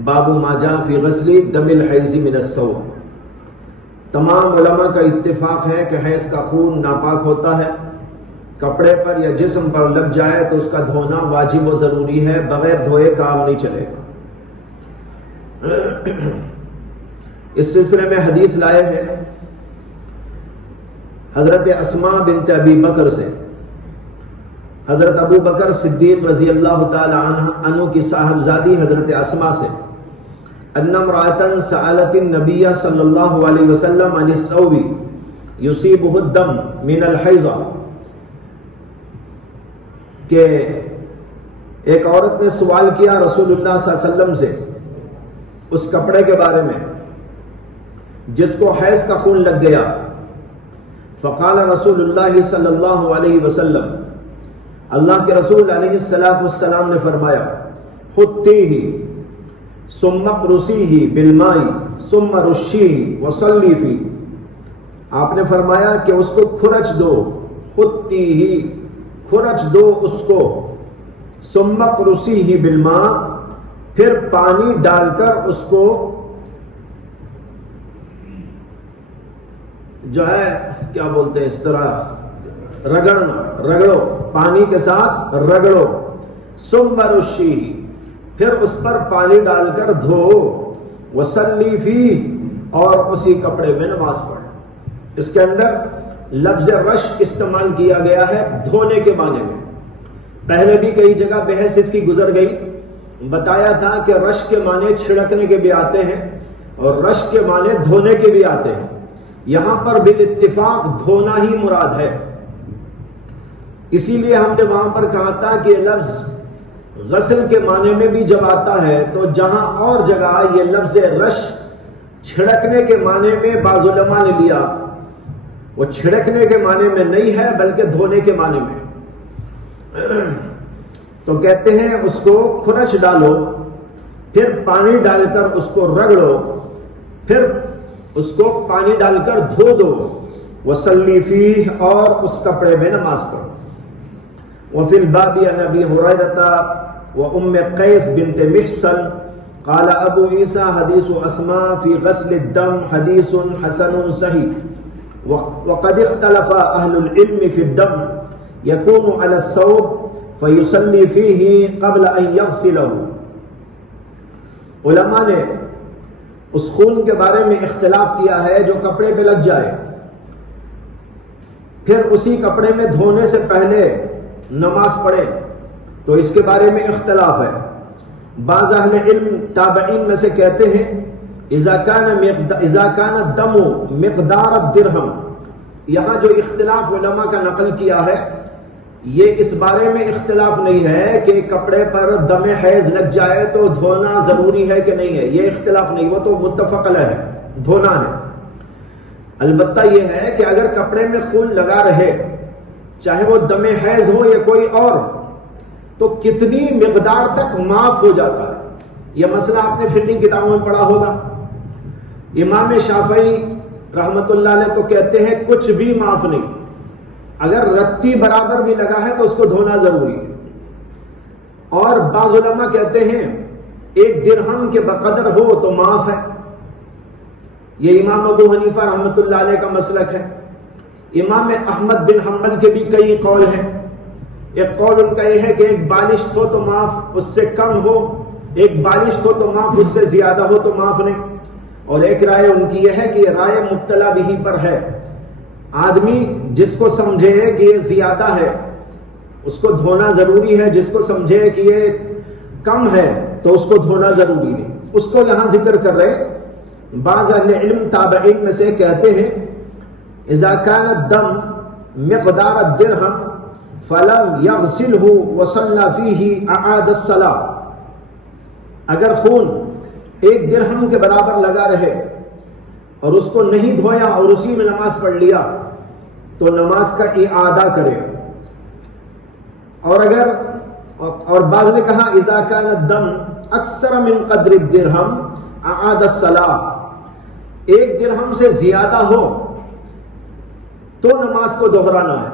باب ما جاء فی غسل دم الحیض من الثوب. تمام علماء کا اتفاق ہے کہ حیض کا خون ناپاک ہوتا ہے، کپڑے پر یا جسم پر لگ جائے تو اس کا دھونا واجب و ضروری ہے، بغیر دھوئے کام نہیں چلے گا. اس سلسلے میں حدیث لائے ہیں حضرت اسماء بنت ابی بکر سے، حضرت ابو بکر صدیق رضی اللہ تعالی عنہ کی صاحبزادی حضرت اسماء سے، ان امرأة سألت النبی صلی اللہ علیہ وسلم عن الثوب یصیبہ الدم من الحیضہ، کہ ایک عورت نے سوال کیا رسول اللہ صلی اللہ علیہ وسلم سے اس کپڑے کے بارے میں جس کو حیض کا خون لگ گیا. فقال رسول اللہ صلی اللہ علیہ وسلم، اللہ کے رسول علیہ السلام نے فرمایا حطیہ ثم اقرصیہ بالماء ثم رشیہ وصلی فیہ. آپ نے فرمایا کہ اس کو کھرچ دو، حطیہ کھرچ دو اس کو، ثم اقرصیہ بالماء پھر پانی ڈال کر اس کو جو ہے کیا بولتے ہیں اس طرح رگڑو، پانی کے ساتھ رگڑو. ثم رشیہ پھر اس پر پانی ڈال کر دھو، وصلی فیہ اور اسی کپڑے میں نماز پڑھ. اس کے اندر لفظ رش استعمال کیا گیا ہے دھونے کے معنی میں. پہلے بھی کئی جگہ بحث اس کی گزر گئی، بتایا تھا کہ رش کے معنی چھڑکنے کے بھی آتے ہیں اور رش کے معنی دھونے کے بھی آتے ہیں. یہاں پر بالاتفاق دھونا ہی مراد ہے. اسی لیے ہم نے وہاں پر کہا تھا کہ لفظ غسل کے معنی میں بھی جب آتا ہے تو جہاں اور جگہ یہ لفظ رش چھڑکنے کے معنی میں بعض علماء نے لیا، وہ چھڑکنے کے معنی میں نہیں ہے بلکہ دھونے کے معنی میں. تو کہتے ہیں اس کو کھرچ ڈالو، پھر پانی ڈال کر اس کو رگڑو، پھر اس کو پانی ڈال کر دھو دو، وصلی فیہ اور اس کپڑے میں نماز پڑھو. وفی الباب عن ابی ہریرہ وام قیس بنت محصن قال ابو عیسیٰ حدیث اسماء فی غسل الدم حدیث حسن صحیح وقد اختلف اہل العلم فی الدم یکون علی الثوب فیصلی فیہ قبل ان یغسلہ. علماء نے اس خون کے بارے میں اختلاف کیا ہے جو کپڑے پہ لگ جائے پھر اسی کپڑے میں دھونے سے پہلے نماز پڑھے، تو اس کے بارے میں اختلاف ہے. بعض اہل علم تابعین میں سے کہتے ہیں اذا کان الدم مقدار الدرہم. یہاں جو اختلاف علماء کا نقل کیا ہے یہ اس بارے میں اختلاف نہیں ہے کہ کپڑے پر دم حیض لگ جائے تو دھونا ضروری ہے کہ نہیں ہے، یہ اختلاف نہیں، وہ تو متفق علیہ ہے، دھونا ہے. البتہ یہ ہے کہ اگر کپڑے میں خون لگا رہے چاہے وہ دم حیض ہو یا کوئی اور تو کتنی مقدار تک معاف ہو جاتا ہے. یہ مسئلہ آپ نے فقہ کتابوں میں پڑھا ہوگا. امام شافعی رحمت اللہ علیہ تو کہتے ہیں کچھ بھی معاف نہیں، اگر رتی برابر بھی لگا ہے تو اس کو دھونا ضروری ہے. اور بعض علماء کہتے ہیں ایک درہم کے بقدر ہو تو معاف ہے. یہ امام ابو حنیفہ رحمت اللہ علیہ کا مسلک ہے. امام احمد بن حنبل کے بھی کئی قول ہیں. ایک قول ان کا یہ ہے کہ ایک بالشت ہو تو معاف، اس سے کم ہو، ایک بالشت ہو تو معاف، اس سے زیادہ ہو تو معاف نہیں. اور ایک رائے ان کی یہ ہے کہ یہ رائے مبتلا بھی پر ہے. آدمی جس کو سمجھے کہ یہ زیادہ ہے اس کو دھونا ضروری ہے، جس کو سمجھے کہ یہ کم ہے تو اس کو دھونا ضروری نہیں. اس کو یہاں ذکر کر رہے. بعض اہل علم تابعین میں سے کہتے ہیں اذا کان الدم مقدار الدرہم فلم یغسلہ وصلی فیہ اعاد الصلاۃ. اگر خون ایک درہم کے برابر لگا رہے اور اس کو نہیں دھویا اور اسی میں نماز پڑھ لیا تو نماز کا اعادہ کرے. اور بعض نے کہا اذا کان الدم اکثر من قدر الدرہم اعاد الصلاۃ. ایک درہم سے زیادہ ہو تو نماز کو دہرانا ہے.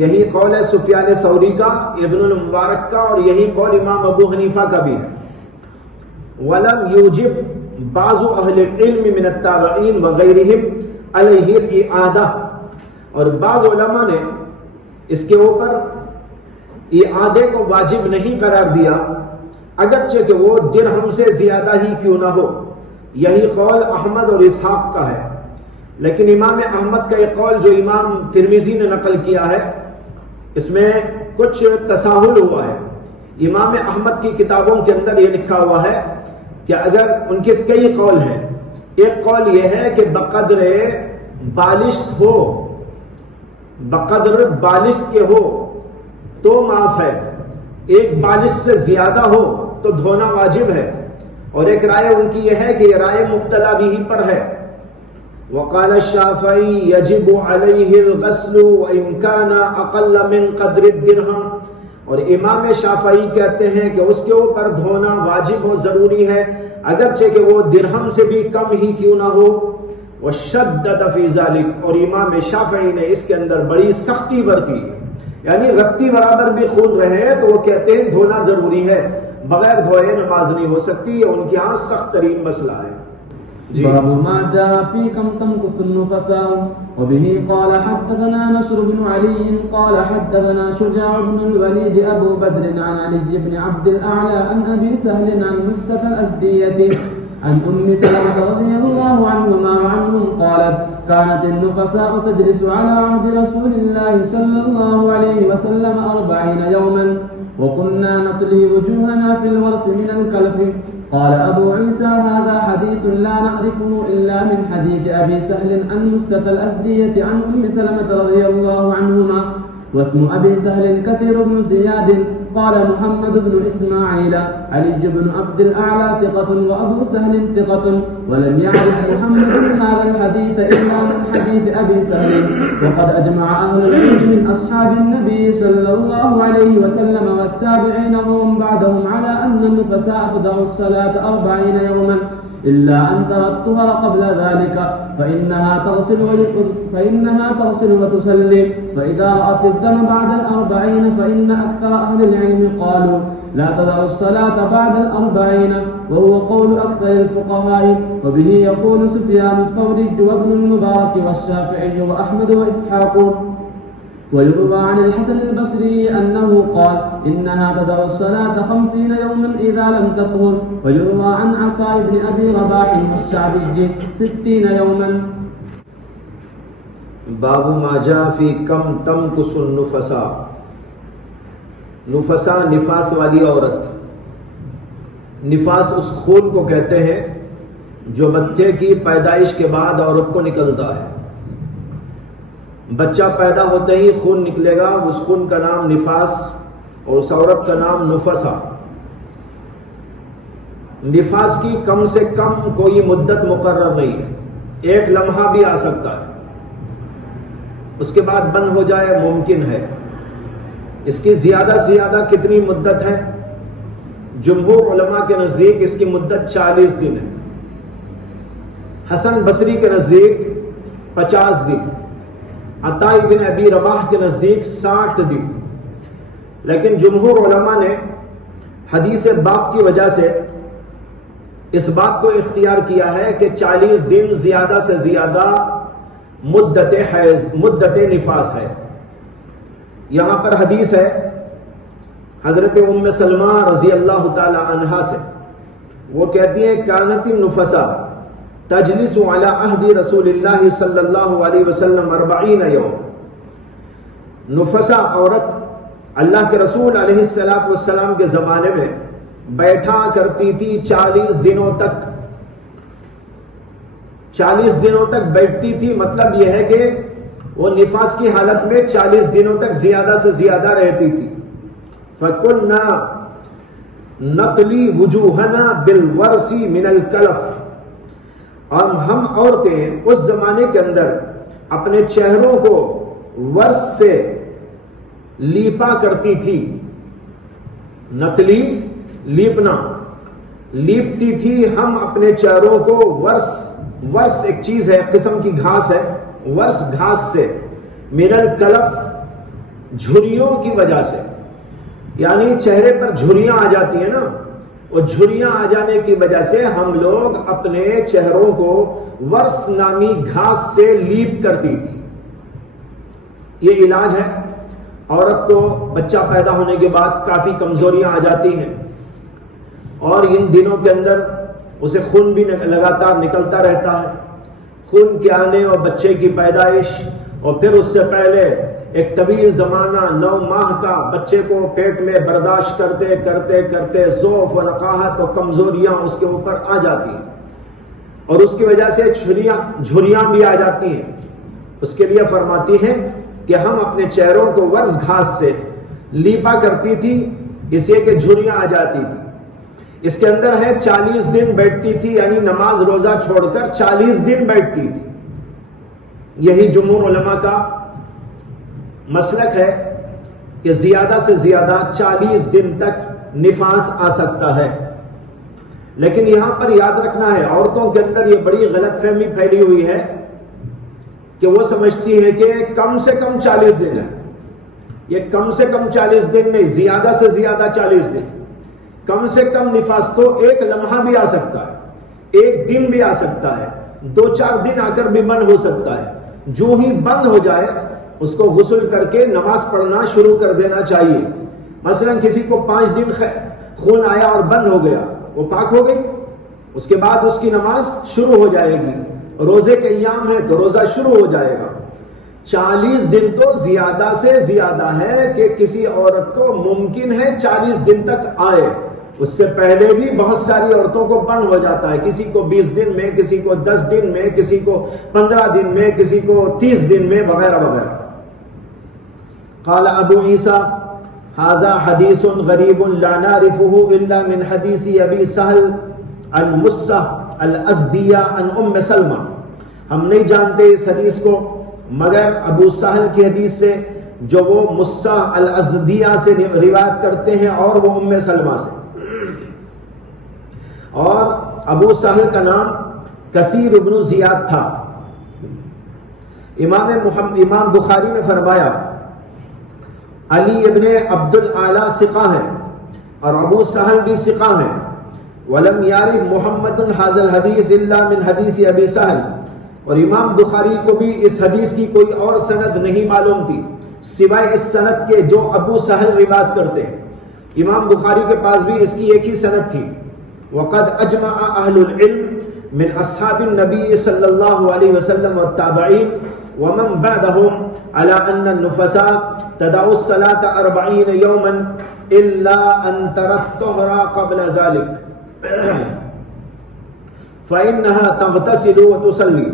یہی قول ہے سفیان ثوری کا، ابن المبارک کا، اور یہی قول امام ابو حنیفہ کا بھی ہے. ولم یوجب بعض اہل العلم من التابعین وغیرہم علیہ الاعادہ. اور بعض علماء نے اس کے اوپر اعادے کو واجب نہیں قرار دیا اگرچہ کہ وہ درہم سے زیادہ ہی کیوں نہ ہو. یہی قول احمد اور اسحاق کا ہے. لیکن امام احمد کا یہ قول جو امام ترمذی نے نقل کیا ہے اس میں کچھ تساہل ہوا ہے. امام احمد کی کتابوں کے اندر یہ لکھا ہوا ہے کہ اگر ان کے کئی قول ہیں، ایک قول یہ ہے کہ بقدر بالشت ہو، بقدر بالشت کے ہو تو معاف ہے، ایک بالشت سے زیادہ ہو تو دھونا واجب ہے. اور ایک رائے ان کی یہ ہے کہ یہ رائے مبتلا بھی پر ہے. وقال الشافعی یجب علیہ الغسل وان کان اقل من قدر الدرہم. اور امام شافعی کہتے ہیں کہ اس کے اوپر دھونا واجب ہو، ضروری ہے، اگرچہ کہ وہ درہم سے بھی کم ہی کیوں نہ ہو. وشدد فی ذلک. اور امام شافعی نے اس کے اندر بڑی سختی برتی، یعنی رتی برابر بھی خون رہے تو وہ کہتے ہیں دھونا ضروری ہے، بغیر دھوئے نماز نہیں ہو سکتی. یہ ان کے ہاں سخت ترین مسئلہ ہے. باب ما جاء في كم تمكث النفساء. وبه قال حدثنا نصر بن علي قال حدثنا شجاع بن الوليد أبو بدر عن علي بن عبد الأعلى عن أبي سهل عن مسة الأزدية عن سلمة رضي الله عنهما وعنهم قالت كانت النفساء تجلس على عهد رسول الله صلى الله عليه وسلم 40 يوما وكنا نطلي وجوهنا في الورث من الكلف. قال أبو عيسى هذا حديث لا نعرفه إلا من حديث أبي سهل عن مسة الأزدية عن سلمة رضي الله عنهما. واسم أبي سهل كثير بن زياد. قال محمد بن إسماعيل علي بن عبد الأعلى ثقة وأبو سهل ثقة ولم يعرف محمد هذا الحديث إلا من حديث أبي سهل. وقد أجمع أهل العلم من أصحاب النبي صلى الله عليه وسلم والتابعين وهم بعدهم على أن النفساء تدع الصلاة 40 يوما إلا أن ترى الطهر قبل ذلك فإنها تغسل وتصلي. فإذا رأت الدم بعد 40 فإن أكثر أهل العلم قالوا لا تدع الصلاة بعد الأربعين، وهو قول أكثر الفقهاء، وبه يقول سفيان الثوري وابن المبارك والشافعي وأحمد وإسحاق. ويروى عن الحسن البصري أنه قال: إنها تدع الصلاة 50 يوما إذا لم تطهر. ويروى عن عطاء بن أبي رباح والشعبي 60 يوما. باب ما جاء فی کم تمکث النفساء. نفسا نفاس والی عورت. نفاس اس خون کو کہتے ہیں جو بچے کی پیدائش کے بعد عورت کو نکلتا ہے. بچہ پیدا ہوتے ہی خون نکلے گا، اس خون کا نام نفاس اور اس عورت کا نام نفسا. نفاس کی کم سے کم کوئی مدت مقرر نہیں ہے، ایک لمحہ بھی آ سکتا ہے، اس کے بعد بند ہو جائے ممکن ہے. اس کی زیادہ سے زیادہ کتنی مدت ہے؟ جمہور علماء کے نزدیک اس کی مدت 40 دن ہے. حسن بصری کے نزدیک 50 دن، عطاء بن ابی رباح کے نزدیک 60 دن. لیکن جمہور علماء نے حدیث باب کی وجہ سے اس بات کو اختیار کیا ہے کہ 40 دن زیادہ سے زیادہ مدت حیض، مدت نفاس ہے. یہاں پر حدیث ہے حضرت ام سلمہ رضی اللہ تعالی عنہا سے، وہ کہتی ہے: کانت النفساء تجلس علی عہد رسول اللہ صلی اللہ علیہ وسلم 40 یوم. نفسا عورت اللہ کے رسول علیہ السلام کے زمانے میں بیٹھا کرتی تھی 40 دنوں تک. 40 دنوں تک بیٹھتی تھی، مطلب یہ ہے کہ وہ نفاس کی حالت میں 40 دنوں تک زیادہ سے زیادہ رہتی تھی. فَكُنَّا نَقْلِي وُجُوهَنَا بِالْوَرْسِ مِنَ الْكَلَفِ. اور ہم عورتیں اس زمانے کے اندر اپنے چہروں کو ورس سے لیپا کرتی تھی. نقلی لیپنا، لیپتی تھی ہم اپنے چہروں کو ورس ایک چیز ہے، قسم کی گھاس ہے، ورس گھاس سے، من الکلف جھریوں کی وجہ سے. یعنی چہرے پر جھریاں آ جاتی ہیں نا، اور جھریاں آ جانے کی وجہ سے ہم لوگ اپنے چہروں کو ورس نامی گھاس سے لیپ کرتی تھی. یہ علاج ہے. عورت کو بچہ پیدا ہونے کے بعد کافی کمزوریاں آ جاتی ہیں، اور ان دنوں کے اندر اسے خون بھی لگاتار نکلتا رہتا ہے. خون کے آنے اور بچے کی پیدائش، اور پھر اس سے پہلے ایک طویل زمانہ 9 ماہ کا بچے کو پیٹ میں برداشت کرتے کرتے کرتے ضعف و نقاہت اور کمزوریاں اس کے اوپر آ جاتی ہیں، اور اس کی وجہ سے جھریاں بھی آ جاتی ہیں. اس کے لیے فرماتی ہیں کہ ہم اپنے چہروں کو ورس گھاس سے لیپا کرتی تھی، اس لیے کہ جھریاں آ جاتی تھی. اس کے اندر ہے 40 دن بیٹھتی تھی، یعنی نماز روزہ چھوڑ کر 40 دن بیٹھتی تھی. یہی جمہور علماء کا مسلک ہے کہ زیادہ سے زیادہ 40 دن تک نفاس آ سکتا ہے. لیکن یہاں پر یاد رکھنا ہے، عورتوں کے اندر یہ بڑی غلط فہمی پھیلی ہوئی ہے کہ وہ سمجھتی ہے کہ کم سے کم 40 دن ہے. یہ کم سے کم 40 دن نہیں، زیادہ سے زیادہ 40 دن. کم سے کم نفاس تو ایک لمحہ بھی آ سکتا ہے، ایک دن بھی آ سکتا ہے، 2-4 دن آ کر بھی بند ہو سکتا ہے. جو ہی بند ہو جائے اس کو غسل کر کے نماز پڑھنا شروع کر دینا چاہیے. مثلا کسی کو 5 دن خون آیا اور بند ہو گیا، وہ پاک ہو گئی، اس کے بعد اس کی نماز شروع ہو جائے گی. روزے کے ایام ہے تو روزہ شروع ہو جائے گا. 40 دن تو زیادہ سے زیادہ ہے کہ کسی عورت کو ممکن ہے 40 دن تک آئے. اس سے پہلے بھی بہت ساری عورتوں کو بند ہو جاتا ہے، کسی کو 20 دن میں، کسی کو 10 دن میں، کسی کو 15 دن میں، کسی کو 30 دن میں، وغیرہ وغیرہ. قال ابو عیسیٰ هذا حدیث غریب لا نعرفه الا من حدیث ابی سہل المصہ الازدیہ عن ام سلمہ. ہم نہیں جانتے اس حدیث کو مگر ابو سہل کی حدیث سے، جو وہ مصہ الازدیہ سے روایت کرتے ہیں، اور وہ ام سلمہ سے. اور ابو سہل کا نام کثیر ابن زیاد تھا. امام بخاری نے فرمایا علی ابن عبد الاعلی ثقہ ہیں، اور ابو سہل بھی ثقہ ہیں. ولم یعرف محمد ھذا الحدیث الا من حدیث ابی سہل، اور امام بخاری کو بھی اس حدیث کی کوئی اور سند نہیں معلوم تھی سوائے اس سند کے جو ابو سہل روایت کرتے ہیں. امام بخاری کے پاس بھی اس کی ایک ہی سند تھی. وقد اجمع اہل العلم من اصحاب النبی صلی اللہ علیہ وسلم والتابعین ومن بعدهم على ان النفساء تدع الصلاة 40 يوما الا ان ترى الطهر قبل ذلك فانها تغتسل وتصلي.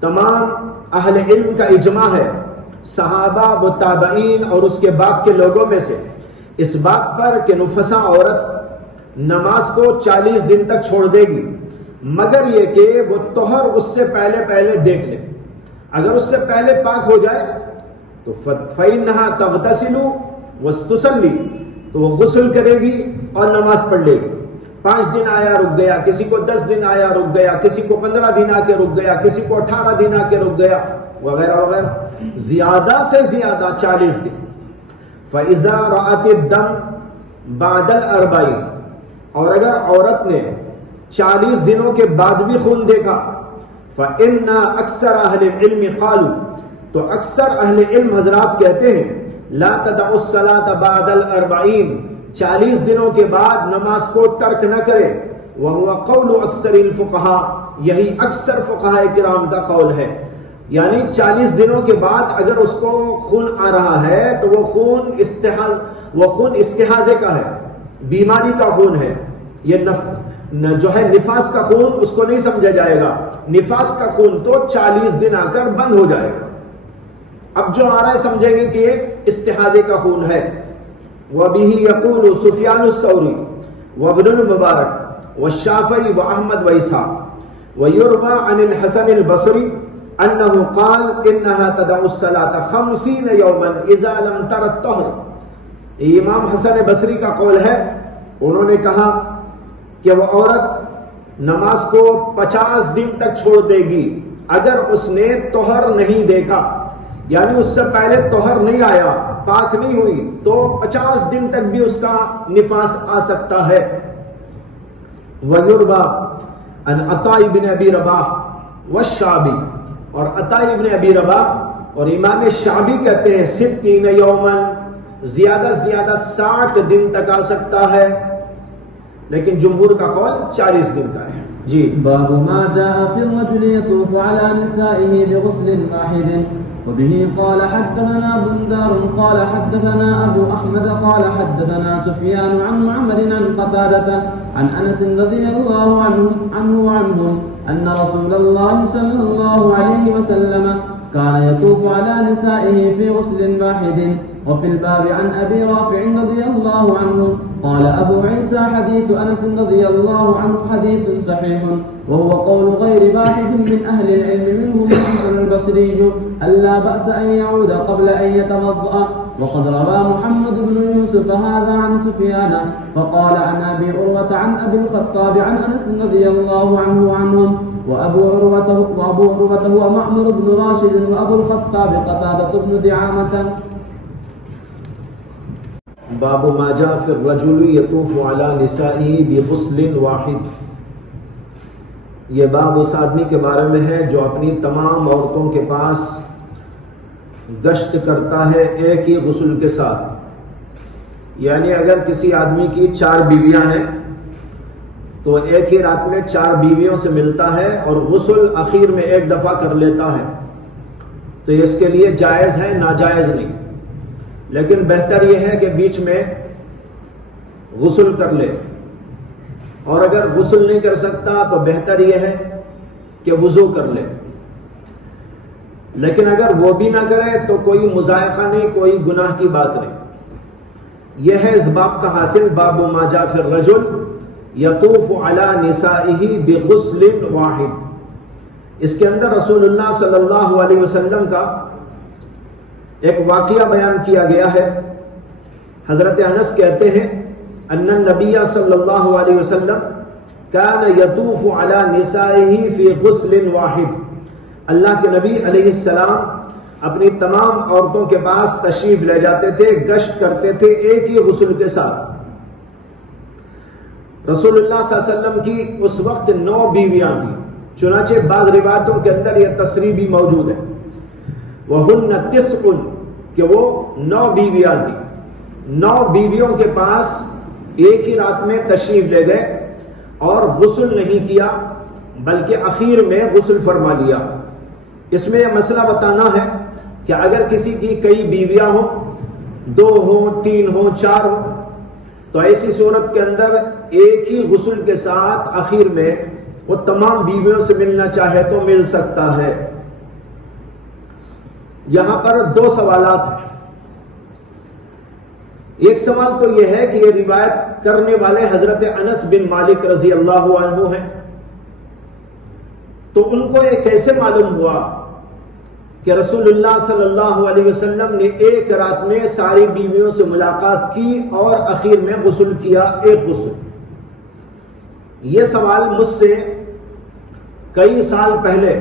تمام اہل علم کا اجماع ہے، صحابہ و تابعین اور اس کے بعد کے لوگوں میں سے، اس بات پر کہ نفسا عورت نماز کو 40 دن تک چھوڑ دے گی، مگر یہ کہ وہ طہر اس سے پہلے دیکھ لے. اگر اس سے پہلے پاک ہو جائے تو فَإِنَّهَا تَغْتَسِلُ وَتُصَلِّي، تو وہ غسل کرے گی اور نماز پڑھ لے گی. 5 دن آیا رک گیا، کسی کو 10 دن آیا رک گیا، کسی کو 15 دن آ کے رک گیا، کسی کو 18 دن آ کے رک گیا، وغیرہ وغیرہ، زیادہ سے زیادہ 40 دن. فَإِذَا رَأَتِ الدَّمَ بَعْدَ الْأَرْبَعِينَ، اور اگر عورت نے 40 دنوں کے بعد بھی خون دیکھا، فَإِنَّ أَكْثَرَ أَهْلِ الْعِلْمِ قَالُوا، تو اکثر اہل علم حضرات کہتے ہیں لَا تَدَعُ الصَّلَاةَ بَعْدَ الْأَرْبَعِينَ، 40 دنوں کے بعد نماز کو ترک نہ کرے. وَهُوَ قَوْلُ أَكْثَرِ الْفُقَهَاءِ، یہی اکثر فقہاء کرام کا قول ہے. یعنی 40 دنوں کے بعد اگر اس کو خون آ رہا ہے تو وہ خون استحاضے کا ہے، بیماری کا خون ہے. یہ جو ہے نفاس کا خون اس کو نہیں سمجھا جائے گا. نفاس کا خون تو 40 دن آ کر بند ہو جائے گا. اب جو آ رہا ہے سمجھیں گے کہ یہ استحاضے کا خون ہے. وَبِهِ يَقُولُ سُفْيَانُ الثَّوْرِي وَابْنُ الْمُبَارَكِ وَالشَّافِعِيُّ وَأَحْمَدُ وَإِسْحَاقُ وَيُرْوَى عَنِ الْحَسَنِ الْبَصْرِي أَنَّهُ قَالَ إِنَّهَا تَدَعُ الصَّلَاةَ 50 يَوْمًا إِذَا لَمْ تَرَ الطَّهْرَ. یہ امام حسن بصری کا قول ہے. انہوں نے کہا کہ وہ عورت نماز کو 50 دن تک چھوڑ دے گی اگر اس نے طہر نہیں دیکھا، یعنی اس سے پہلے طہر نہیں آیا، پاک نہیں ہوئی، تو 50 دن تک بھی اس کا نفاس آ سکتا ہے. وَيُرْوَى عن عطاء بن ابی رباح والشعبی، اور عطاء ابن ابی رباح اور امام شعبی کہتے ہیں 60 یوماً، زیادہ سے زیادہ 60 دن تک آ سکتا ہے، لیکن جمہور کا قول 40 دن کا ہے. جی. باب ما جاء في الرجل يطوف على نسائه بغسل واحد. وبه قال حدثنا بندار قال حدثنا أبو أحمد قال حدثنا سفيان عن معمر عن قتادة عن أنس رضي الله عنه وعنهم أن رسول الله صلى الله عليه وسلم كان يطوف على نسائه في غسل واحد. وفي الباب عن أبي رافع رضي الله عنه قال أبو عيسى حديث أنس رضي الله عنه حديث صحيح، وهو قول غير واحد من أهل العلم منهم الحسن البصري ألا بأس أن يعود قبل أن يتوضأ. وقد روى محمد بن يوسف هذا عن سفيان فقال عن أبي عروة عن أبي الخطاب عن أنس رضي الله عنه وعنهم. وأبو عروة هو معمر بن راشد وأبو الخطاب قتادة بن دعامة. باب ما جاء في الرجل يطوف على نسائه بغسل واحد. یہ باب اس آدمی کے بارے میں ہے جو اپنی تمام عورتوں کے پاس گشت کرتا ہے ایک ہی غسل کے ساتھ. یعنی اگر کسی آدمی کی 4 بیویاں ہیں تو ایک ہی رات میں 4 بیویوں سے ملتا ہے اور غسل اخیر میں ایک دفعہ کر لیتا ہے، تو اس کے لیے جائز ہے، ناجائز نہیں. لیکن بہتر یہ ہے کہ بیچ میں غسل کر لے، اور اگر غسل نہیں کر سکتا تو بہتر یہ ہے کہ وضو کر لے. لیکن اگر وہ بھی نہ کرے تو کوئی مضائقہ نہیں، کوئی گناہ کی بات نہیں. یہ ہے اس باب کا حاصل. باب ما جاء فی الرجل یطوف علی نسائہ بغسل واحد. اس کے اندر رسول اللہ صلی اللہ علیہ وسلم کا ایک واقعہ بیان کیا گیا ہے. حضرت انس کہتے ہیں ان النبی صلی اللہ علیہ وسلم کان یطوف علی نسائہ فی غسل واحد. اللہ کے نبی علیہ السلام اپنی تمام عورتوں کے پاس تشریف لے جاتے تھے، گشت کرتے تھے ایک ہی غسل کے ساتھ. رسول اللہ صلی اللہ علیہ وسلم کی اس وقت 9 بیویاں تھیں، چنانچہ بعض روایتوں کے اندر یہ تصریح بھی موجود ہے وَهُنَّ تِسْعٌ کہ وہ 9 بیویاں تھیں۔ 9 بیویوں کے پاس ایک ہی رات میں تشریف لے گئے اور غسل نہیں کیا بلکہ اخیر میں غسل فرما لیا۔ اس میں یہ مسئلہ بتانا ہے کہ اگر کسی کی کئی بیویاں ہوں، 2 ہوں، 3 ہوں، 4 ہوں، تو ایسی صورت کے اندر ایک ہی غسل کے ساتھ اخیر میں وہ تمام بیویوں سے ملنا چاہے تو مل سکتا ہے۔ یہاں پر 2 سوالات ہیں۔ ایک سوال تو یہ ہے کہ یہ روایت کرنے والے حضرت انس بن مالک رضی اللہ عنہ ہیں، تو ان کو یہ کیسے معلوم ہوا کہ رسول اللہ صلی اللہ علیہ وسلم نے ایک رات میں ساری بیویوں سے ملاقات کی اور اخیر میں غسل کیا، ایک غسل؟ یہ سوال مجھ سے کئی سال پہلے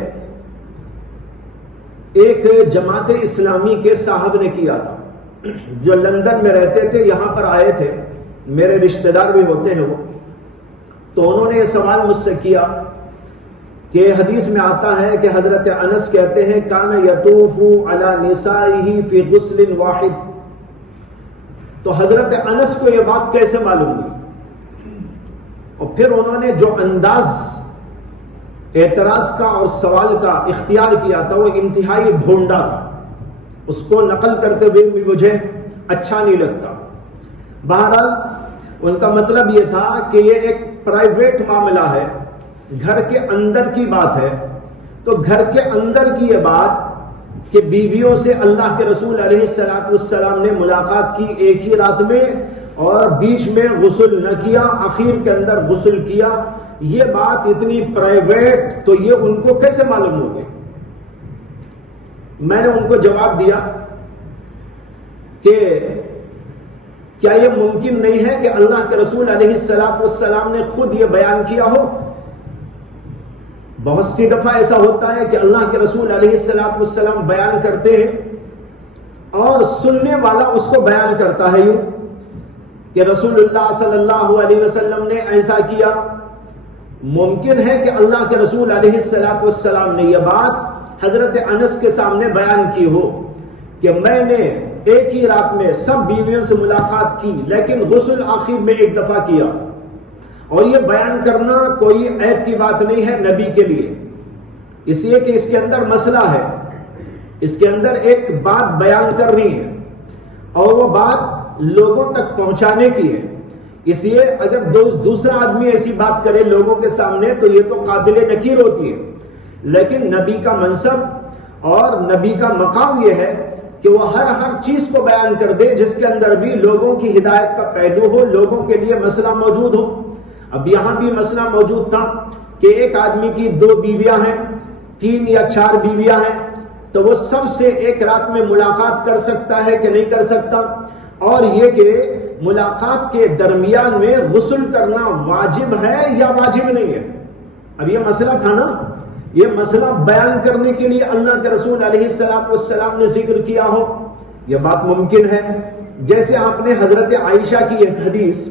ایک جماعت اسلامی کے صاحب نے کیا تھا، جو لندن میں رہتے تھے، یہاں پر آئے تھے، میرے رشتہ دار بھی ہوتے ہیں وہ، تو انہوں نے یہ سوال مجھ سے کیا کہ حدیث میں آتا ہے کہ حضرت انس کہتے ہیں کان یطوف علی نسائہ فی غسل واحد، تو حضرت انس کو یہ بات کیسے معلوم ہوئی؟ اور پھر انہوں نے جو انداز اعتراض کا اور سوال کا اختیار کیا تھا وہ انتہائی بھونڈا تھا، اس کو نقل کرتے ہوئے بھی مجھے اچھا نہیں لگتا۔ بہرحال ان کا مطلب یہ تھا کہ یہ ایک پرائیویٹ معاملہ ہے، گھر کے اندر کی بات ہے، تو گھر کے اندر کی یہ بات کہ بیویوں سے اللہ کے رسول علیہ السلام نے ملاقات کی ایک ہی رات میں اور بیچ میں غسل نہ کیا، اخیر کے اندر غسل کیا، یہ بات اتنی پرائیویٹ، تو یہ ان کو کیسے معلوم ہو گئی؟ میں نے ان کو جواب دیا کہ کیا یہ ممکن نہیں ہے کہ اللہ کے رسول علیہ السلام نے خود یہ بیان کیا ہو؟ بہت سی دفعہ ایسا ہوتا ہے کہ اللہ کے رسول علیہ السلام بیان کرتے ہیں اور سننے والا اس کو بیان کرتا ہے یوں کہ رسول اللہ صلی اللہ علیہ وسلم نے ایسا کیا۔ ممکن ہے کہ اللہ کے رسول علیہ السلام نے یہ بات حضرت انس کے سامنے بیان کی ہو کہ میں نے ایک ہی رات میں سب بیویوں سے ملاقات کی لیکن غسل آخر میں ایک دفعہ کیا، اور یہ بیان کرنا کوئی عیب کی بات نہیں ہے نبی کے لیے، اس لیے کہ اس کے اندر مسئلہ ہے، اس کے اندر ایک بات بیان کرنی ہے اور وہ بات لوگوں تک پہنچانے کی ہے۔ اس لیے اگر دوسرا آدمی ایسی بات کرے لوگوں کے سامنے تو یہ تو قابل نکیر ہوتی ہے، لیکن نبی کا منصب اور نبی کا مقام یہ ہے کہ وہ ہر چیز کو بیان کر دے جس کے اندر بھی لوگوں کی ہدایت کا پہلو ہو، لوگوں کے لیے مسئلہ موجود ہو۔ اب یہاں بھی مسئلہ موجود تھا کہ ایک آدمی کی 2 بیویاں ہیں، 3 یا 4 بیویاں ہیں، تو وہ سب سے ایک رات میں ملاقات کر سکتا ہے کہ نہیں کر سکتا، اور یہ کہ ملاقات کے درمیان میں غسل کرنا واجب ہے یا واجب نہیں ہے۔ اب یہ مسئلہ تھا نا، یہ مسئلہ بیان کرنے کے لیے اللہ کے رسول علیہ السلام نے ذکر کیا ہو، یہ بات ممکن ہے۔ جیسے آپ نے حضرت عائشہ کی ایک حدیث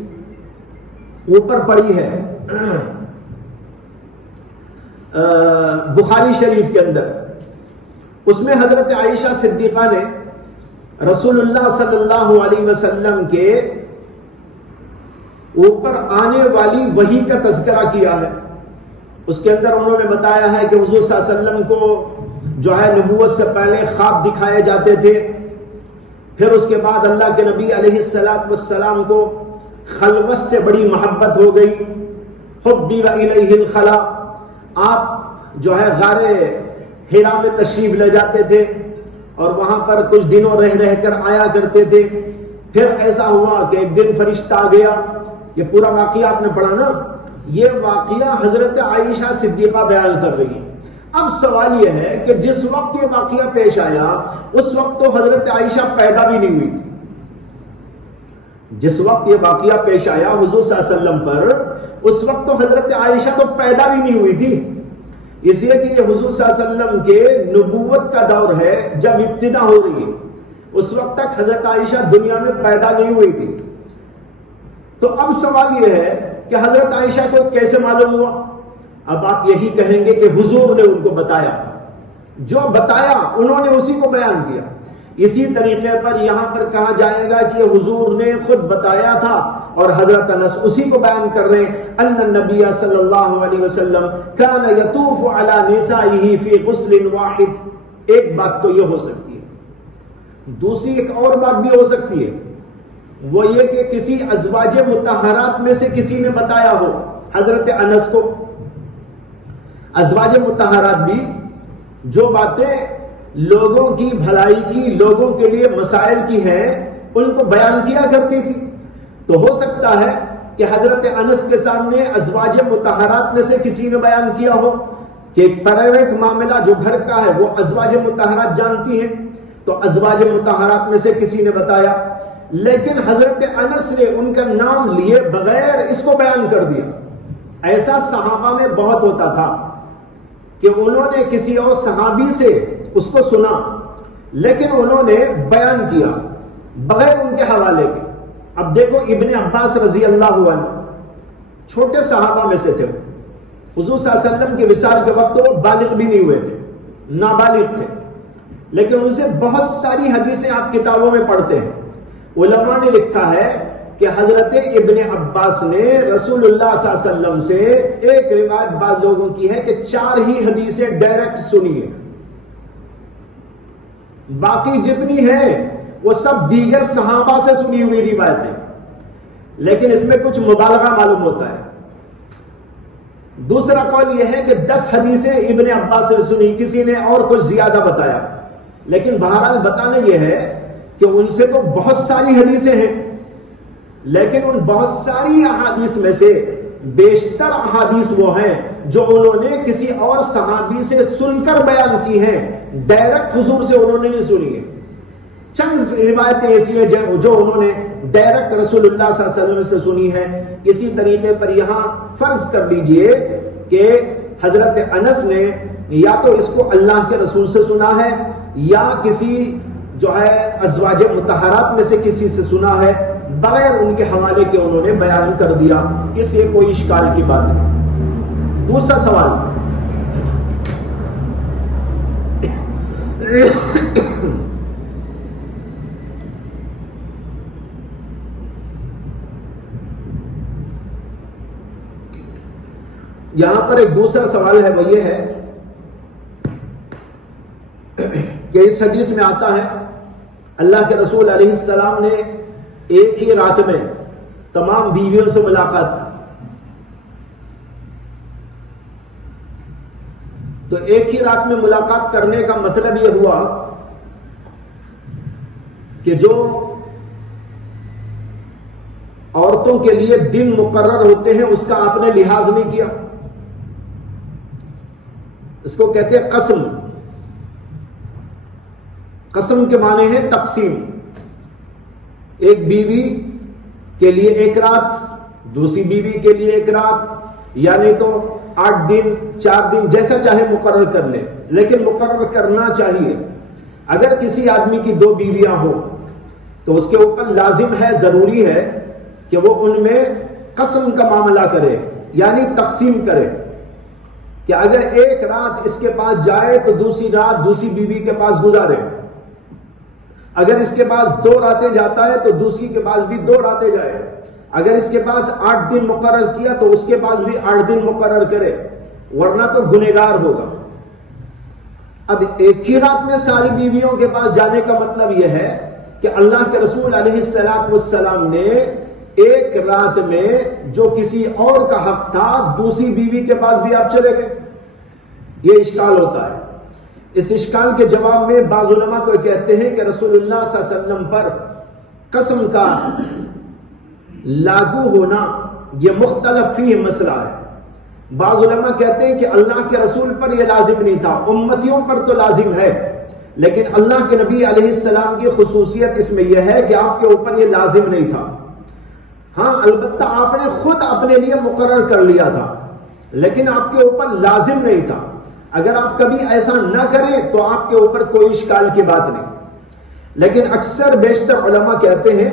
اوپر پڑھی ہے بخاری شریف کے اندر، اس میں حضرت عائشہ صدیقہ نے رسول اللہ صلی اللہ علیہ وسلم کے اوپر آنے والی وحی کا تذکرہ کیا ہے۔ اس کے اندر انہوں نے بتایا ہے کہ حضور صلی اللہ علیہ وسلم کو جو ہے نبوت سے پہلے خواب دکھائے جاتے تھے، پھر اس کے بعد اللہ کے نبی علیہ السلام کو خلوت سے بڑی محبت ہو گئی، حبب الیہ الخلا، آپ جو ہے غار حرا میں تشریف لے جاتے تھے اور وہاں پر کچھ دنوں رہ کر آیا کرتے تھے۔ پھر ایسا ہوا کہ ایک دن فرشتہ آ گیا، یہ پورا واقعہ آپ نے پڑھا نا، یہ واقعہ حضرت عائشہ صدیقہ بیان کر رہی ہے۔ اب سوال یہ ہے کہ جس وقت یہ واقعہ پیش آیا اس وقت تو حضرت عائشہ پیدا بھی نہیں ہوئی تھی۔ جس وقت یہ واقعہ پیش آیا حضور صلی اللہ علیہ وسلم پر، اس وقت تو حضرت عائشہ تو پیدا بھی نہیں ہوئی تھی، اس لیے کہ یہ حضور صلی اللہ علیہ وسلم کے نبوت کا دور ہے، جب ابتدا ہو رہی ہے، اس وقت تک حضرت عائشہ دنیا میں پیدا نہیں ہوئی تھی۔ تو اب سوال یہ ہے کہ حضرت عائشہ کو کیسے معلوم ہوا؟ اب آپ یہی کہیں گے کہ حضور نے ان کو بتایا تھا، جو بتایا انہوں نے اسی کو بیان کیا۔ اسی طریقے پر یہاں پر کہا جائے گا کہ حضور نے خود بتایا تھا اور حضرت انس اسی کو بیان کر رہے ہیں۔ ان النبی صلی اللہ علیہ وسلم کان یطوف علی نسائہ فی غسل واحد۔ ایک بات تو یہ ہو سکتی ہے، دوسری ایک اور بات بھی ہو سکتی ہے، وہ یہ کہ کسی ازواج مطہرات میں سے کسی نے بتایا ہو حضرت انس کو۔ ازواج مطہرات بھی جو باتیں لوگوں کی بھلائی کی، لوگوں کے لیے مسائل کی ہیں، ان کو بیان کیا کرتی تھی۔ تو ہو سکتا ہے کہ حضرت انس کے سامنے ازواج مطہرات میں سے کسی نے بیان کیا ہو کہ ایک پرائیویٹ معاملہ جو گھر کا ہے وہ ازواج مطہرات جانتی ہیں، تو ازواج مطہرات میں سے کسی نے بتایا، لیکن حضرت انس نے ان کا نام لیے بغیر اس کو بیان کر دیا۔ ایسا صحابہ میں بہت ہوتا تھا کہ انہوں نے کسی اور صحابی سے اس کو سنا، لیکن انہوں نے بیان کیا بغیر ان کے حوالے کے۔ اب دیکھو ابن عباس رضی اللہ عنہ چھوٹے صحابہ میں سے تھے، حضور صلی اللہ علیہ وسلم کے وصال کے وقت وہ بالغ بھی نہیں ہوئے تھے، نابالغ تھے، لیکن ان سے بہت ساری حدیثیں آپ کتابوں میں پڑھتے ہیں۔ علماء نے لکھا ہے کہ حضرت ابن عباس نے رسول اللہ صلی اللہ علیہ وسلم سے ایک روایت بعض لوگوں کی ہے کہ 4 ہی حدیثیں ڈائریکٹ سنی ہیں، باقی جتنی ہیں وہ سب دیگر صحابہ سے سنی ہوئی روایتیں، لیکن اس میں کچھ مبالغہ معلوم ہوتا ہے۔ دوسرا قول یہ ہے کہ 10 حدیثیں ابن عباس سے سنی، کسی نے اور کچھ زیادہ بتایا، لیکن بہرحال بتانا یہ ہے کہ ان سے تو بہت ساری حدیثیں ہیں، لیکن ان بہت ساری احادیث میں سے بیشتر احادیث وہ ہیں جو انہوں نے کسی اور صحابی سے سن کر بیان کی ہیں، ڈائریکٹ حضور سے انہوں نے نہیں سنی ہے۔ چند روایتیں ایسی ہیں جو انہوں نے ڈائریکٹ رسول اللہ صلی اللہ علیہ وسلم سے سنی ہے۔ اسی طریقے پر یہاں فرض کر لیجئے کہ حضرت انس نے یا تو اس کو اللہ کے رسول سے سنا ہے یا کسی جو ہے ازواج مطہرات میں سے کسی سے سنا ہے، بغیر ان کے حوالے کے انہوں نے بیان کر دیا، اس سے کوئی اشکال کی بات نہیں۔ دوسرا سوال، یہاں پر ایک دوسرا سوال ہے، وہ یہ ہے کہ اس حدیث میں آتا ہے اللہ کے رسول علیہ السلام نے ایک ہی رات میں تمام بیویوں سے ملاقات کی، تو ایک ہی رات میں ملاقات کرنے کا مطلب یہ ہوا کہ جو عورتوں کے لیے دن مقرر ہوتے ہیں اس کا آپ نے لحاظ نہیں کیا۔ اس کو کہتے ہیں قسم۔ قسم کے معنی ہے تقسیم۔ ایک بیوی کے لیے ایک رات، دوسری بیوی کے لیے ایک رات، یعنی تو 8 دن 4 دن جیسا چاہے مقرر کر لے، لیکن مقرر کرنا چاہیے۔ اگر کسی آدمی کی 2 بیویاں ہو تو اس کے اوپر لازم ہے، ضروری ہے کہ وہ ان میں قسم کا معاملہ کرے، یعنی تقسیم کرے کہ اگر ایک رات اس کے پاس جائے تو دوسری رات دوسری بیوی کے پاس گزارے، اگر اس کے پاس 2 راتیں جاتا ہے تو دوسری کے پاس بھی 2 راتیں جائے، اگر اس کے پاس 8 دن مقرر کیا تو اس کے پاس بھی 8 دن مقرر کرے، ورنہ تو گنہگار ہوگا۔ اب ایک ہی رات میں ساری بیویوں کے پاس جانے کا مطلب یہ ہے کہ اللہ کے رسول علیہ السلام نے ایک رات میں جو کسی اور کا حق تھا دوسری بیوی کے پاس بھی آپ چلے گئے، یہ اشکال ہوتا ہے۔ اس اشکال کے جواب میں بعض علماء تو کہتے ہیں کہ رسول اللہ صلی اللہ علیہ وسلم پر قسم کا لاگو ہونا یہ مختلف فیہ مسئلہ ہے۔ بعض علماء کہتے ہیں کہ اللہ کے رسول پر یہ لازم نہیں تھا، امتیوں پر تو لازم ہے، لیکن اللہ کے نبی علیہ السلام کی خصوصیت اس میں یہ ہے کہ آپ کے اوپر یہ لازم نہیں تھا۔ ہاں البتہ آپ نے خود اپنے لیے مقرر کر لیا تھا، لیکن آپ کے اوپر لازم نہیں تھا۔ اگر آپ کبھی ایسا نہ کریں تو آپ کے اوپر کوئی اشکال کی بات نہیں، لیکن اکثر بیشتر علماء کہتے ہیں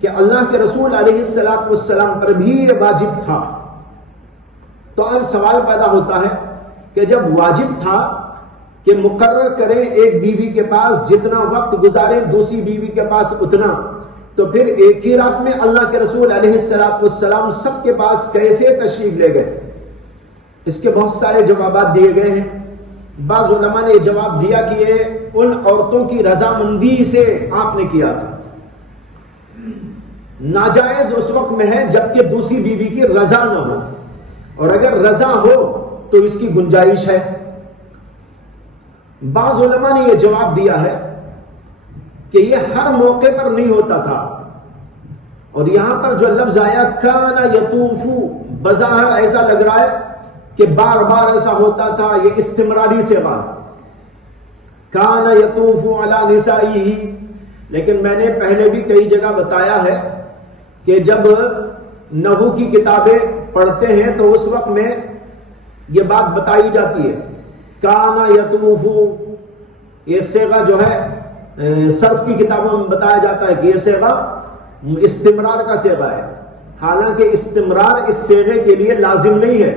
کہ اللہ کے رسول علیہ السلام پر بھی یہ واجب تھا تو اب سوال پیدا ہوتا ہے کہ جب واجب تھا کہ مقرر کریں ایک بیوی کے پاس جتنا وقت گزارے دوسری بیوی کے پاس اتنا، تو پھر ایک ہی رات میں اللہ کے رسول علیہ السلام سب کے پاس کیسے تشریف لے گئے؟ اس کے بہت سارے جوابات دیے گئے ہیں۔ بعض علماء نے یہ جواب دیا کہ یہ ان عورتوں کی رضامندی سے آپ نے کیا تھا۔ ناجائز اس وقت میں ہے جبکہ دوسری بیوی کی رضا نہ ہو، اور اگر رضا ہو تو اس کی گنجائش ہے۔ بعض علماء نے یہ جواب دیا ہے کہ یہ ہر موقع پر نہیں ہوتا تھا، اور یہاں پر جو لفظ آیا کانا یطوفو، بظاہر ایسا لگ رہا ہے کہ بار بار ایسا ہوتا تھا، یہ استمراری سے بات کانا یطوفو علی نسائہ۔ لیکن میں نے پہلے بھی کئی جگہ بتایا ہے کہ جب نحو کی کتابیں پڑھتے ہیں تو اس وقت میں یہ بات بتائی جاتی ہے کانا یطوفو، یہ صیغہ جو ہے صرف کی کتابوں میں بتایا جاتا ہے کہ یہ صیغہ استمرار کا صیغہ ہے، حالانکہ استمرار اس صیغے کے لیے لازم نہیں ہے،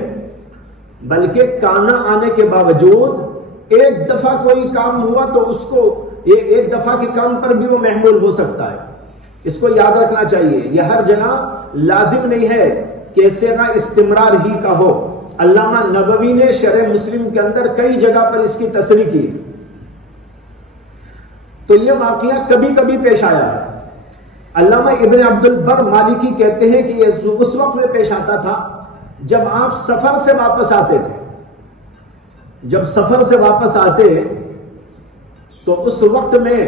بلکہ کانا آنے کے باوجود ایک دفعہ کوئی کام ہوا تو اس کو ایک دفعہ کے کام پر بھی وہ محمول ہو سکتا ہے۔ اس کو یاد رکھنا چاہیے، یہ ہر جگہ لازم نہیں ہے کہ صیغہ استمرار ہی کا ہو۔ علامہ نووی نے شرح مسلم کے اندر کئی جگہ پر اس کی تصریح کی۔ تو یہ واقعہ کبھی کبھی پیش آیا ہے۔ علامہ ابن عبد البر مالکی کہتے ہیں کہ یہ اس وقت میں پیش آتا تھا جب آپ سفر سے واپس آتے تھے۔ جب سفر سے واپس آتے تو اس وقت میں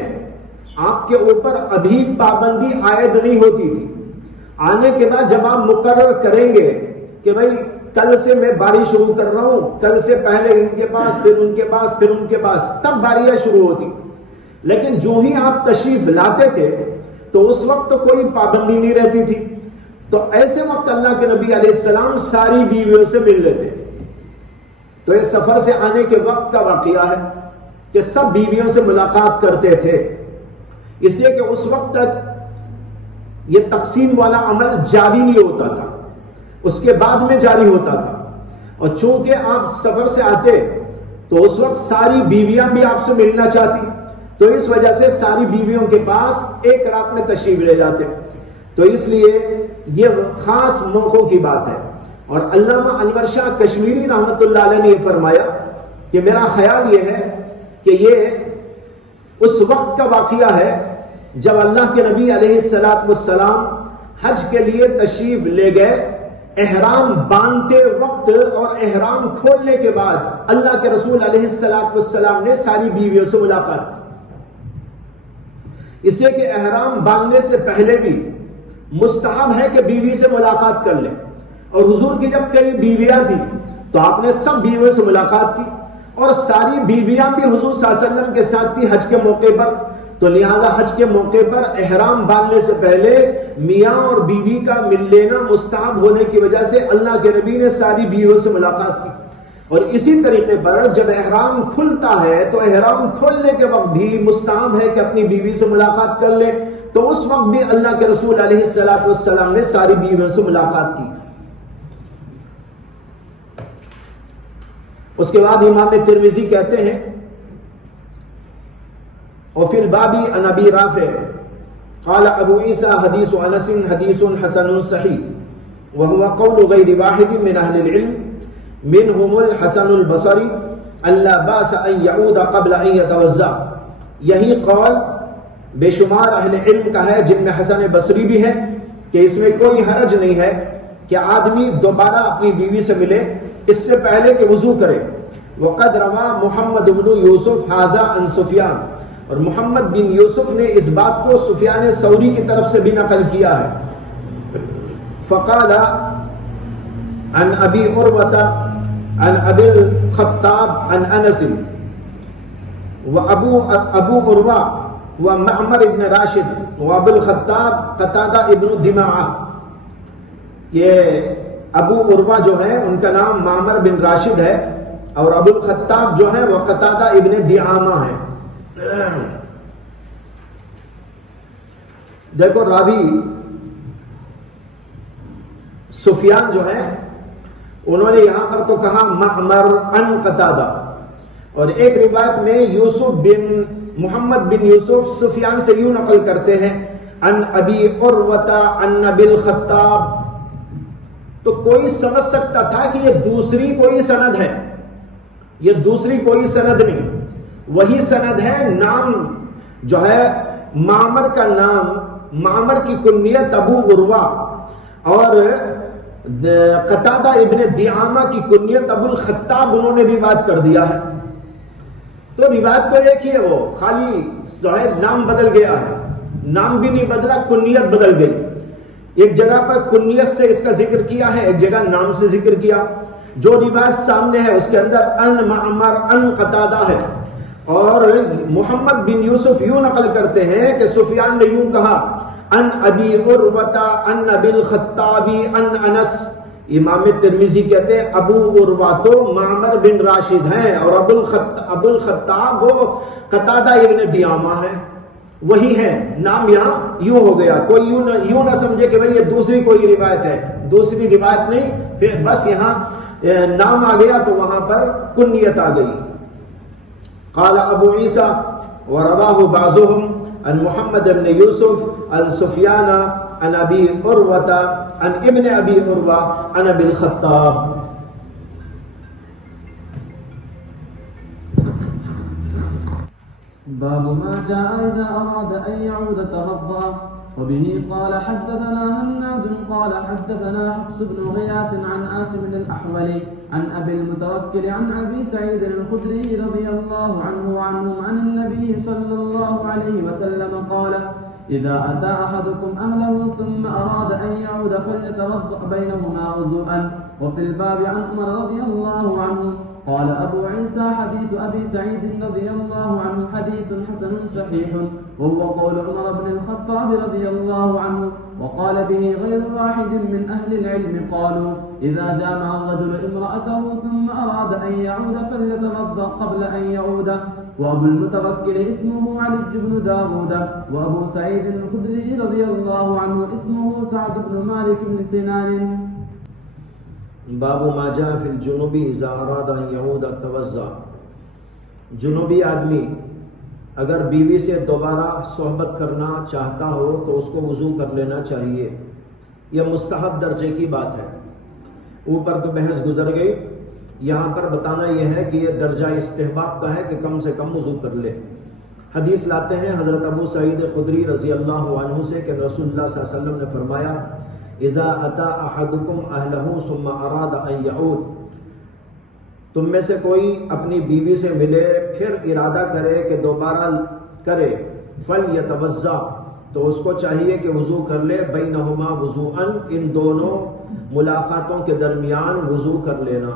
آپ کے اوپر ابھی پابندی عائد نہیں ہوتی تھی۔ آنے کے بعد جب آپ مقرر کریں گے کہ بھائی کل سے میں باری شروع کر رہا ہوں، کل سے پہلے ان کے پاس، پھر ان کے پاس، پھر ان کے پاس، تب باریاں شروع ہوتی۔ لیکن جو ہی آپ تشریف لاتے تھے تو اس وقت تو کوئی پابندی نہیں رہتی تھی، تو ایسے وقت اللہ کے نبی علیہ السلام ساری بیویوں سے مل لیتے۔ تو یہ سفر سے آنے کے وقت کا واقعہ ہے کہ سب بیویوں سے ملاقات کرتے تھے، اس لیے کہ اس وقت تک یہ تقسیم والا عمل جاری نہیں ہوتا تھا، اس کے بعد میں جاری ہوتا تھا۔ اور چونکہ آپ سفر سے آتے تو اس وقت ساری بیویاں بھی آپ سے ملنا چاہتی، تو اس وجہ سے ساری بیویوں کے پاس ایک رات میں تشریف لے جاتے۔ تو اس لیے یہ خاص موقعوں کی بات ہے۔ اور علامہ انور شاہ کشمیری رحمۃ اللہ علیہ نے یہ فرمایا کہ میرا خیال یہ ہے کہ یہ اس وقت کا واقعہ ہے جب اللہ کے نبی علیہ السلام حج کے لیے تشریف لے گئے، احرام باندھتے وقت اور احرام کھولنے کے بعد اللہ کے رسول علیہ السلام نے ساری بیویوں سے ملاقات کی۔ اس لیے کہ احرام باندھنے سے پہلے بھی مستحب ہے کہ بیوی سے ملاقات کر لیں، اور حضور کی جب کئی بیویاں تھیں تو آپ نے سب بیویوں سے ملاقات کی، اور ساری بیویاں بھی حضور صلی اللہ علیہ وسلم کے ساتھ تھی حج کے موقع پر۔ تو لہذا حج کے موقع پر احرام باندھنے سے پہلے میاں اور بیوی کا مل لینا مستحب ہونے کی وجہ سے اللہ کے نبی نے ساری بیویوں سے ملاقات کی۔ اور اسی طریقے پر جب احرام کھلتا ہے تو احرام کھولنے کے وقت بھی مستحب ہے کہ اپنی بیوی سے ملاقات کر لے، تو اس وقت بھی اللہ کے رسول علیہ السلام نے ساری بیویوں سے ملاقات کی۔ اس کے بعد امام ترمذی کہتے ہیں وفي الباب عن ابي رافع قال ابو عيسى حديث انس حديث حسن صحيح وهو قول غير واحد من اهل العلم منهم الحسن البصري الا باس ان يعود قبل ان يتوضا۔ یہی قول بے شمار اہل علم کا ہے جن میں حسن بصری بھی ہے کہ اس میں کوئی حرج نہیں ہے کہ آدمی دوبارہ اپنی بیوی سے ملے اس سے پہلے کہ وضو کرے۔ وقد روا محمد بن یوسف هذا عن سفیان، اور محمد بن یوسف نے اس بات کو سفیان ثوری کی طرف سے بھی نقل کیا ہے۔ فقال عن ابی عروہ عن ابی الخطاب عن انس وابو عروہ ومعمر ابن راشد وابو الخطاب قتادہ ابن دماعہ۔ یہ ابو عروہ جو ہے ان کا نام معمر بن راشد ہے، اور ابو الخطاب جو ہے وہ قتادہ ابن دعامہ ہے۔ دیکھو راوی سفیان جو ہے انہوں نے یہاں پر تو کہا معمر عن قتادہ، اور ایک روایت میں یوسف بن محمد بن یوسف سفیان سے یوں نقل کرتے ہیں عن ابی عروہ عن ابی الخطاب. تو کوئی سمجھ سکتا تھا کہ یہ دوسری کوئی سند ہے، یہ دوسری کوئی سند نہیں، وہی سند ہے. نام جو ہے معمر کا نام، معمر کی کنیت ابو عروہ، اور قتادہ ابن دعامہ کی کنیت ابو الخطاب انہوں نے روایت کر دیا ہے. تو روایت تو ایک ہی ہے، وہ خالی جو ہے نام بدل گیا ہے، نام بھی نہیں بدلا، کنیت بدل گئی. ایک جگہ پر کنیت سے اس کا ذکر کیا ہے، ایک جگہ نام سے ذکر کیا. جو روایت سامنے ہے اس کے اندر ان معمر ان قتادہ ہے، اور محمد بن یوسف یوں نقل کرتے ہیں کہ سفیان نے یوں کہا ان ابی عروہ ان ابی الخطاب ان انس. امام ترمذی کہتے ہیں ابو عروہ تو معمر بن راشد ہیں، اور ابو الخطاب وہ قتادہ ابن دعامہ ہے، وہی ہے. نام یہاں یوں ہو گیا، کوئی یوں نہ سمجھے کہ بھئی یہ دوسری کوئی روایت ہے، دوسری روایت نہیں، پھر بس یہاں نام آ گیا تو وہاں پر کنیت آ گئی. قال ابو عیسیٰ ورواہ بعضهم عن محمد بن یوسف عن سفیان عن ابی عروہ عن ابن ابی عروہ عن ابی الخطاب. باب ما جاء إذا أراد أن يعود توضأ. وبه قال حدثنا هناد قال حدثنا حفص بن غياث عن عاصم الأحولي عن أبي المتوكل عن أبي سعيد الخدري رضي الله عنه وعنهم عن النبي صلى الله عليه وسلم قال إذا أتى أحدكم أهله ثم أراد أن يعود فليتوضأ بينهما وضوءا. وفي الباب عن عمر رضي الله عنه قال أبو عيسى حديث أبي سعيد رضي الله عنه حديث حسن صحيح، وهو قول عمر بن الخطاب رضي الله عنه، وقال به غير واحد من أهل العلم قالوا إذا جامع الرجل امرأته ثم أراد أن يعود فليتوضأ قبل أن يعود. وأبو المتوكل اسمه علي بن داود، وأبو سعيد الخدري رضي الله عنه اسمه سعد بن مالك بن سنان. باب ما جاء فی الجنوب اذا اراد ان یعود توضا. جنوبی آدمی اگر بیوی سے دوبارہ صحبت کرنا چاہتا ہو تو اس کو وضو کر لینا چاہیے. یہ مستحب درجے کی بات ہے. اوپر تو بحث گزر گئی، یہاں پر بتانا یہ ہے کہ یہ درجہ استحباب کا ہے کہ کم سے کم وضو کر لے. حدیث لاتے ہیں حضرت ابو سعید خدری رضی اللہ عنہ سے کہ رسول اللہ صلی اللہ علیہ وسلم نے فرمایا اذا اتا احدکم اہلہ ثم اراد ان یعود. تم میں سے کوئی اپنی بیوی سے ملے پھر ارادہ کرے کہ دوبارہ کرے، فلیتوضا، تو اس کو چاہیے کہ وضو کر لے، بینہما وضوءا، ان دونوں ملاقاتوں کے درمیان وضو کر لینا.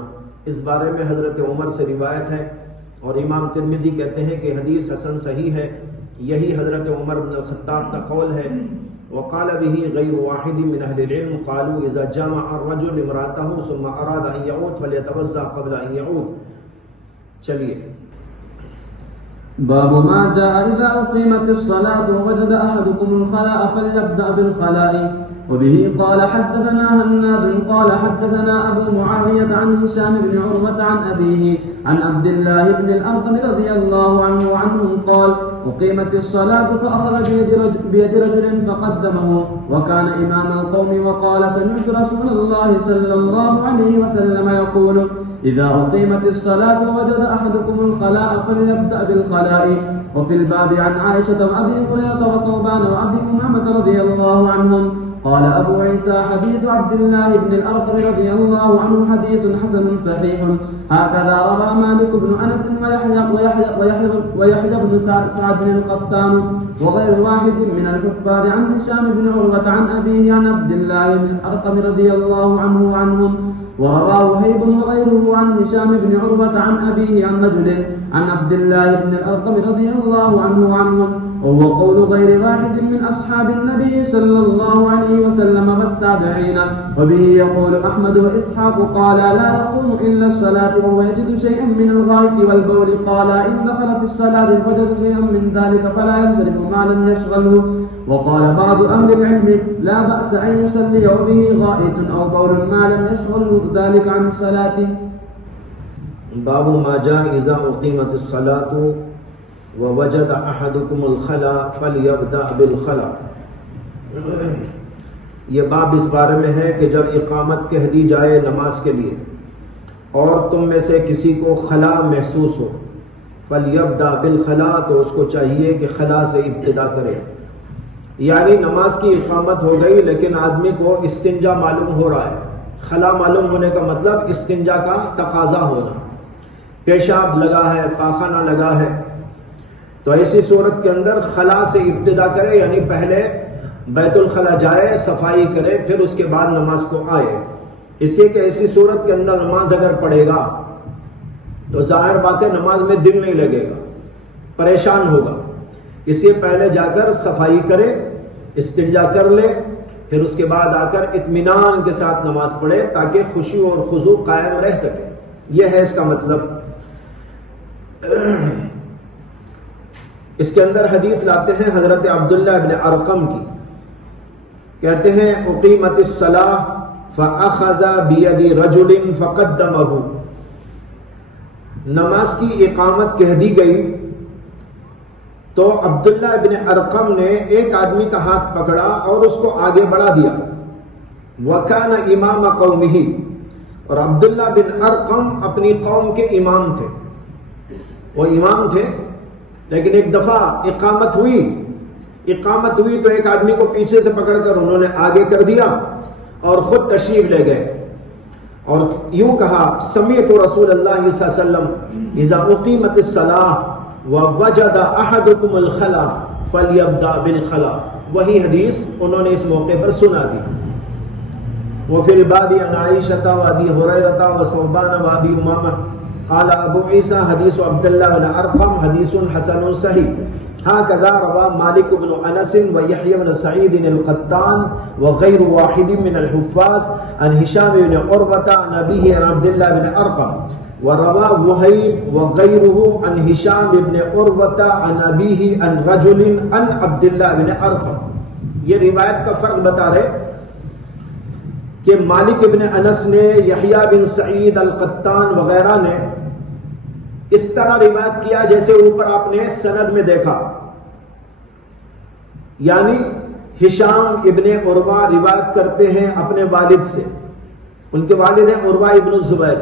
اس بارے میں حضرت عمر سے روایت ہے، اور امام ترمذی کہتے ہیں کہ حدیث حسن صحیح ہے. یہی حضرت عمر بن الخطاب کا قول ہے. وقال به غير واحد من اهل العلم قالوا اذا جامع الرجل امراته ثم اراد ان يعود فليتوضا قبل ان يعود. چلیے. باب ما جاء اذا اقيمت الصلاه ووجد احدكم الخلاء فليبدا بالخلاء. وبه قال حدثنا هناد قال حدثنا ابو معاويه عن هشام بن عروه عن ابيه عن عبد الله بن الارقم رضي الله عنه وعنهم قال أقيمت الصلاة فأخذ بيد رجل فقدمه وكان إمام القوم وقال سمعت رسول الله صلى الله عليه وسلم يقول إذا أقيمت الصلاة ووجد أحدكم الخلاء فليبدأ بالخلاء. وفي الباب عن عائشة وأبي هريرة وثوبان وأبي أمامة رضي الله عنهم. قال أبو عيسى حديث عبد الله بن الأرقم رضي الله عنه حديث حسن صحيح. هكذا روى مالك بن أنس ويحيى بن سعد القطان وغير واحد من الكفار عن هشام بن عروة عن أبيه عن عبد الله بن الأرقم رضي الله عنه وعنهم. ورواه وهيب وغيره عن هشام بن عروة عن أبيه عن رجل عن عبد الله بن الأرقم رضي الله عنه وعنهم، وهو قول غير واحد من أصحاب النبي صلى الله عليه وسلم والتابعين. وبه يقول أحمد وإسحاق قال لا يقوم إلا الصلاة وهو يجد شيئا من الغائط والبول. قال إن دخل في الصلاة فوجد شيئا من ذلك فلا ينصرف ما لم يشغله. وقال بعض أهل العلم لا بأس أن يصلي به غائط أو قول ما لم يشغل ذلك عن الصلاة. باب ما جاء إذا أقيمت الصلاة ووجد أحدكم الخلا فليبدأ بالخلا. یہ باب اس بارے میں ہے کہ جب اقامت کہہ دی جائے نماز کے لیے اور تم میں سے کسی کو خلا محسوس ہو، فَلْيَبْدَأْ بِالْخَلَا، تو اس کو چاہیے کہ خلا سے ابتدا کرے. یعنی نماز کی اقامت ہو گئی لیکن آدمی کو استنجا معلوم ہو رہا ہے. خلا معلوم ہونے کا مطلب استنجا کا تقاضا ہونا، پیشاب لگا ہے، پاخانہ لگا ہے، تو ایسی صورت کے اندر خلا سے ابتدا کرے، یعنی پہلے بیت الخلا جائے، صفائی کرے، پھر اس کے بعد نماز کو آئے. اس لیے کہ ایسی صورت کے اندر نماز اگر پڑھے گا تو ظاہر بات ہے نماز میں دل نہیں لگے گا، پریشان ہوگا. اس لیے پہلے جا کر صفائی کرے، استنجا کر لے، پھر اس کے بعد آ کر اطمینان کے ساتھ نماز پڑھے تاکہ خشوع اور خضوع قائم رہ سکے. یہ ہے اس کا مطلب. اس کے اندر حدیث لاتے ہیں حضرت عبداللہ بن ارقم کی، کہتے ہیں اقیمت الصلاۃ فاخذ بید رجل فقدمہ. نماز کی اقامت کہہ دی گئی تو عبداللہ بن ارقم نے ایک آدمی کا ہاتھ پکڑا اور اس کو آگے بڑھا دیا. وکان امام قومہ، اور عبداللہ بن ارقم اپنی قوم کے امام تھے. وہ امام تھے لیکن ایک دفعہ اقامت ہوئی تو ایک آدمی کو پیچھے سے پکڑ کر انہوں نے آگے کر دیا اور خود تشریف لے گئے اور یوں کہا سمعت رسول اللہ صلی اللہ علیہ وسلم اذا اقیمت الصلاۃ ووجد احدکم الخلا فلیبدأ بالخلا. وہی حدیث انہوں نے اس موقع پر سنا دی. وفی الباب عن عائشہ وابی ہریرہ وثوبان وابی امامہ قال ابو عیسیٰ حدیث عبداللہ بن ارقم حدیث حسن صحیح. هكذا روى مالك بن انس ويحيى بن سعيد القطان وغير واحد من الحفاظ عن هشام بن عروة عن أبيه عن عبد الله بن ارقم، وروى وهيب وغيره عن هشام بن عروة عن أبيه عن رجل عن عبد الله بن ارقم. یہ روایت کا فرق بتا رہے کہ مالک بن انس نے، یحییٰ بن سعید القطان وغیرہ نے اس طرح روایت کیا جیسے اوپر آپ نے سند میں دیکھا. یعنی ہشام ابن عروہ روایت کرتے ہیں اپنے والد سے، ان کے والد ہیں عروہ ابن الزبیر.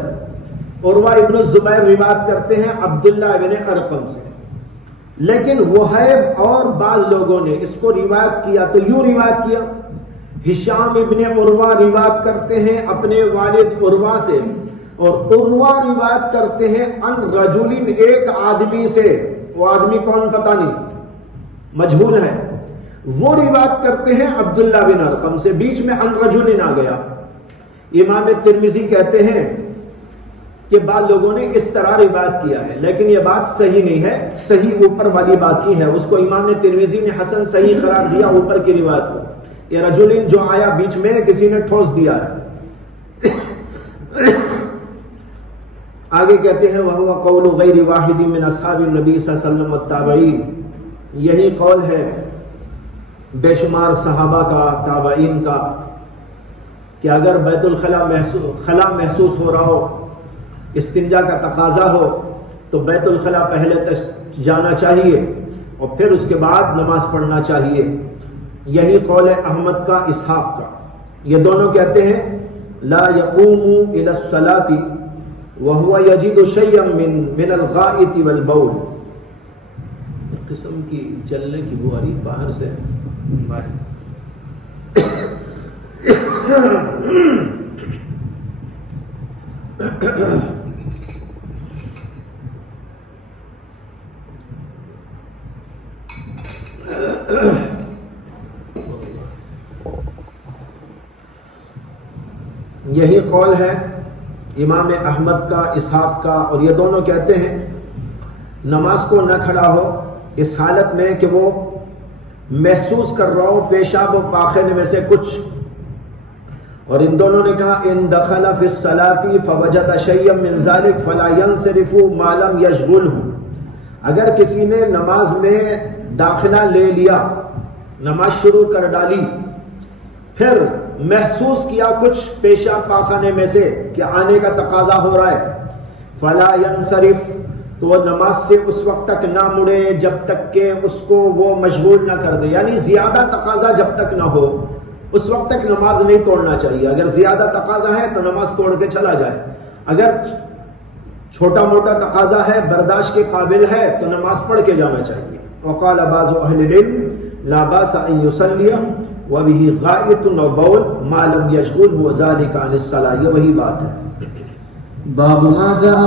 عروہ ابن الزبیر روایت کرتے ہیں عبداللہ ابن ارقم سے. لیکن وہیب اور بعض لوگوں نے اس کو روایت کیا تو یوں روایت کیا، ہشام ابن عروہ روایت کرتے ہیں اپنے والد عروہ سے، اور عروہ روایت کرتے ہیں ان رجل، ایک آدمی سے. وہ آدمی کون پتہ نہیں، مجہول ہے. وہ روایت کرتے ہیں عبداللہ بن ارقم سے، بیچ میں ان رجل آ گیا. امام ترمذی کہتے ہیں کہ بعض لوگوں نے اس طرح روایت کیا ہے لیکن یہ بات صحیح نہیں ہے. صحیح اوپر والی بات ہی ہے، اس کو امام ترمذی نے حسن صحیح قرار دیا اوپر کی روایت کو. یہ رجل جو آیا بیچ میں کسی نے ٹھوس دیا ہے. آگے کہتے ہیں وَهُوَ قَوْلُ غَيْرِ وَاحِدٍ مِّنْ أَصْحَابِ النَّبِي صلی اللہ علیہ وسلم وَالتَّابِعِينَ. یہی قول ہے بے شمار صحابہ کا، تابعین کا، کہ اگر بیت الخلا محسوس ہو رہا ہو، استنجا کا تقاضا ہو، تو بیت الخلا پہلے جانا چاہیے اور پھر اس کے بعد نماز پڑھنا چاہیے. یہی قول ہے احمد کا، اسحاق کا. یہ دونوں کہتے ہیں لا يقوم الى الصلاة وهو يجد شيئا من الغائط والبول. قسم کی چلنے کی بو آ رہی باہر سے. یہی قول ہے امام احمد کا، اسحاق کا، اور یہ دونوں کہتے ہیں نماز کو نہ کھڑا ہو اس حالت میں کہ وہ محسوس کر رہا ہو پیشاب و پاخانے میں سے کچھ. اور ان دونوں نے کہا ان دخل فی الصلاۃ فوجد شیئا من ذلک فلا ينصرف ما لم يشغله. اگر کسی نے نماز میں داخلہ لے لیا، نماز شروع کر ڈالی، پھر محسوس کیا کچھ پیشاب پاخانے میں سے کہ آنے کا تقاضا ہو رہا ہے، فلا ینصرف، تو وہ نماز سے اس وقت تک نہ مڑے جب تک کہ اس کو وہ مشغول نہ کر دے، یعنی زیادہ تقاضا جب تک نہ ہو اس وقت تک نماز نہیں توڑنا چاہیے. اگر زیادہ تقاضا ہے تو نماز توڑ کے چلا جائے، اگر چھوٹا موٹا تقاضا ہے برداشت کے قابل ہے تو نماز پڑھ کے جانا چاہیے. وقال بعض اہل العلم لا باس ان يصلي وبه غائط او بول ما لم يشغله ذلك عن الصلاة. یہ وہی بات ہے. باب ما جاء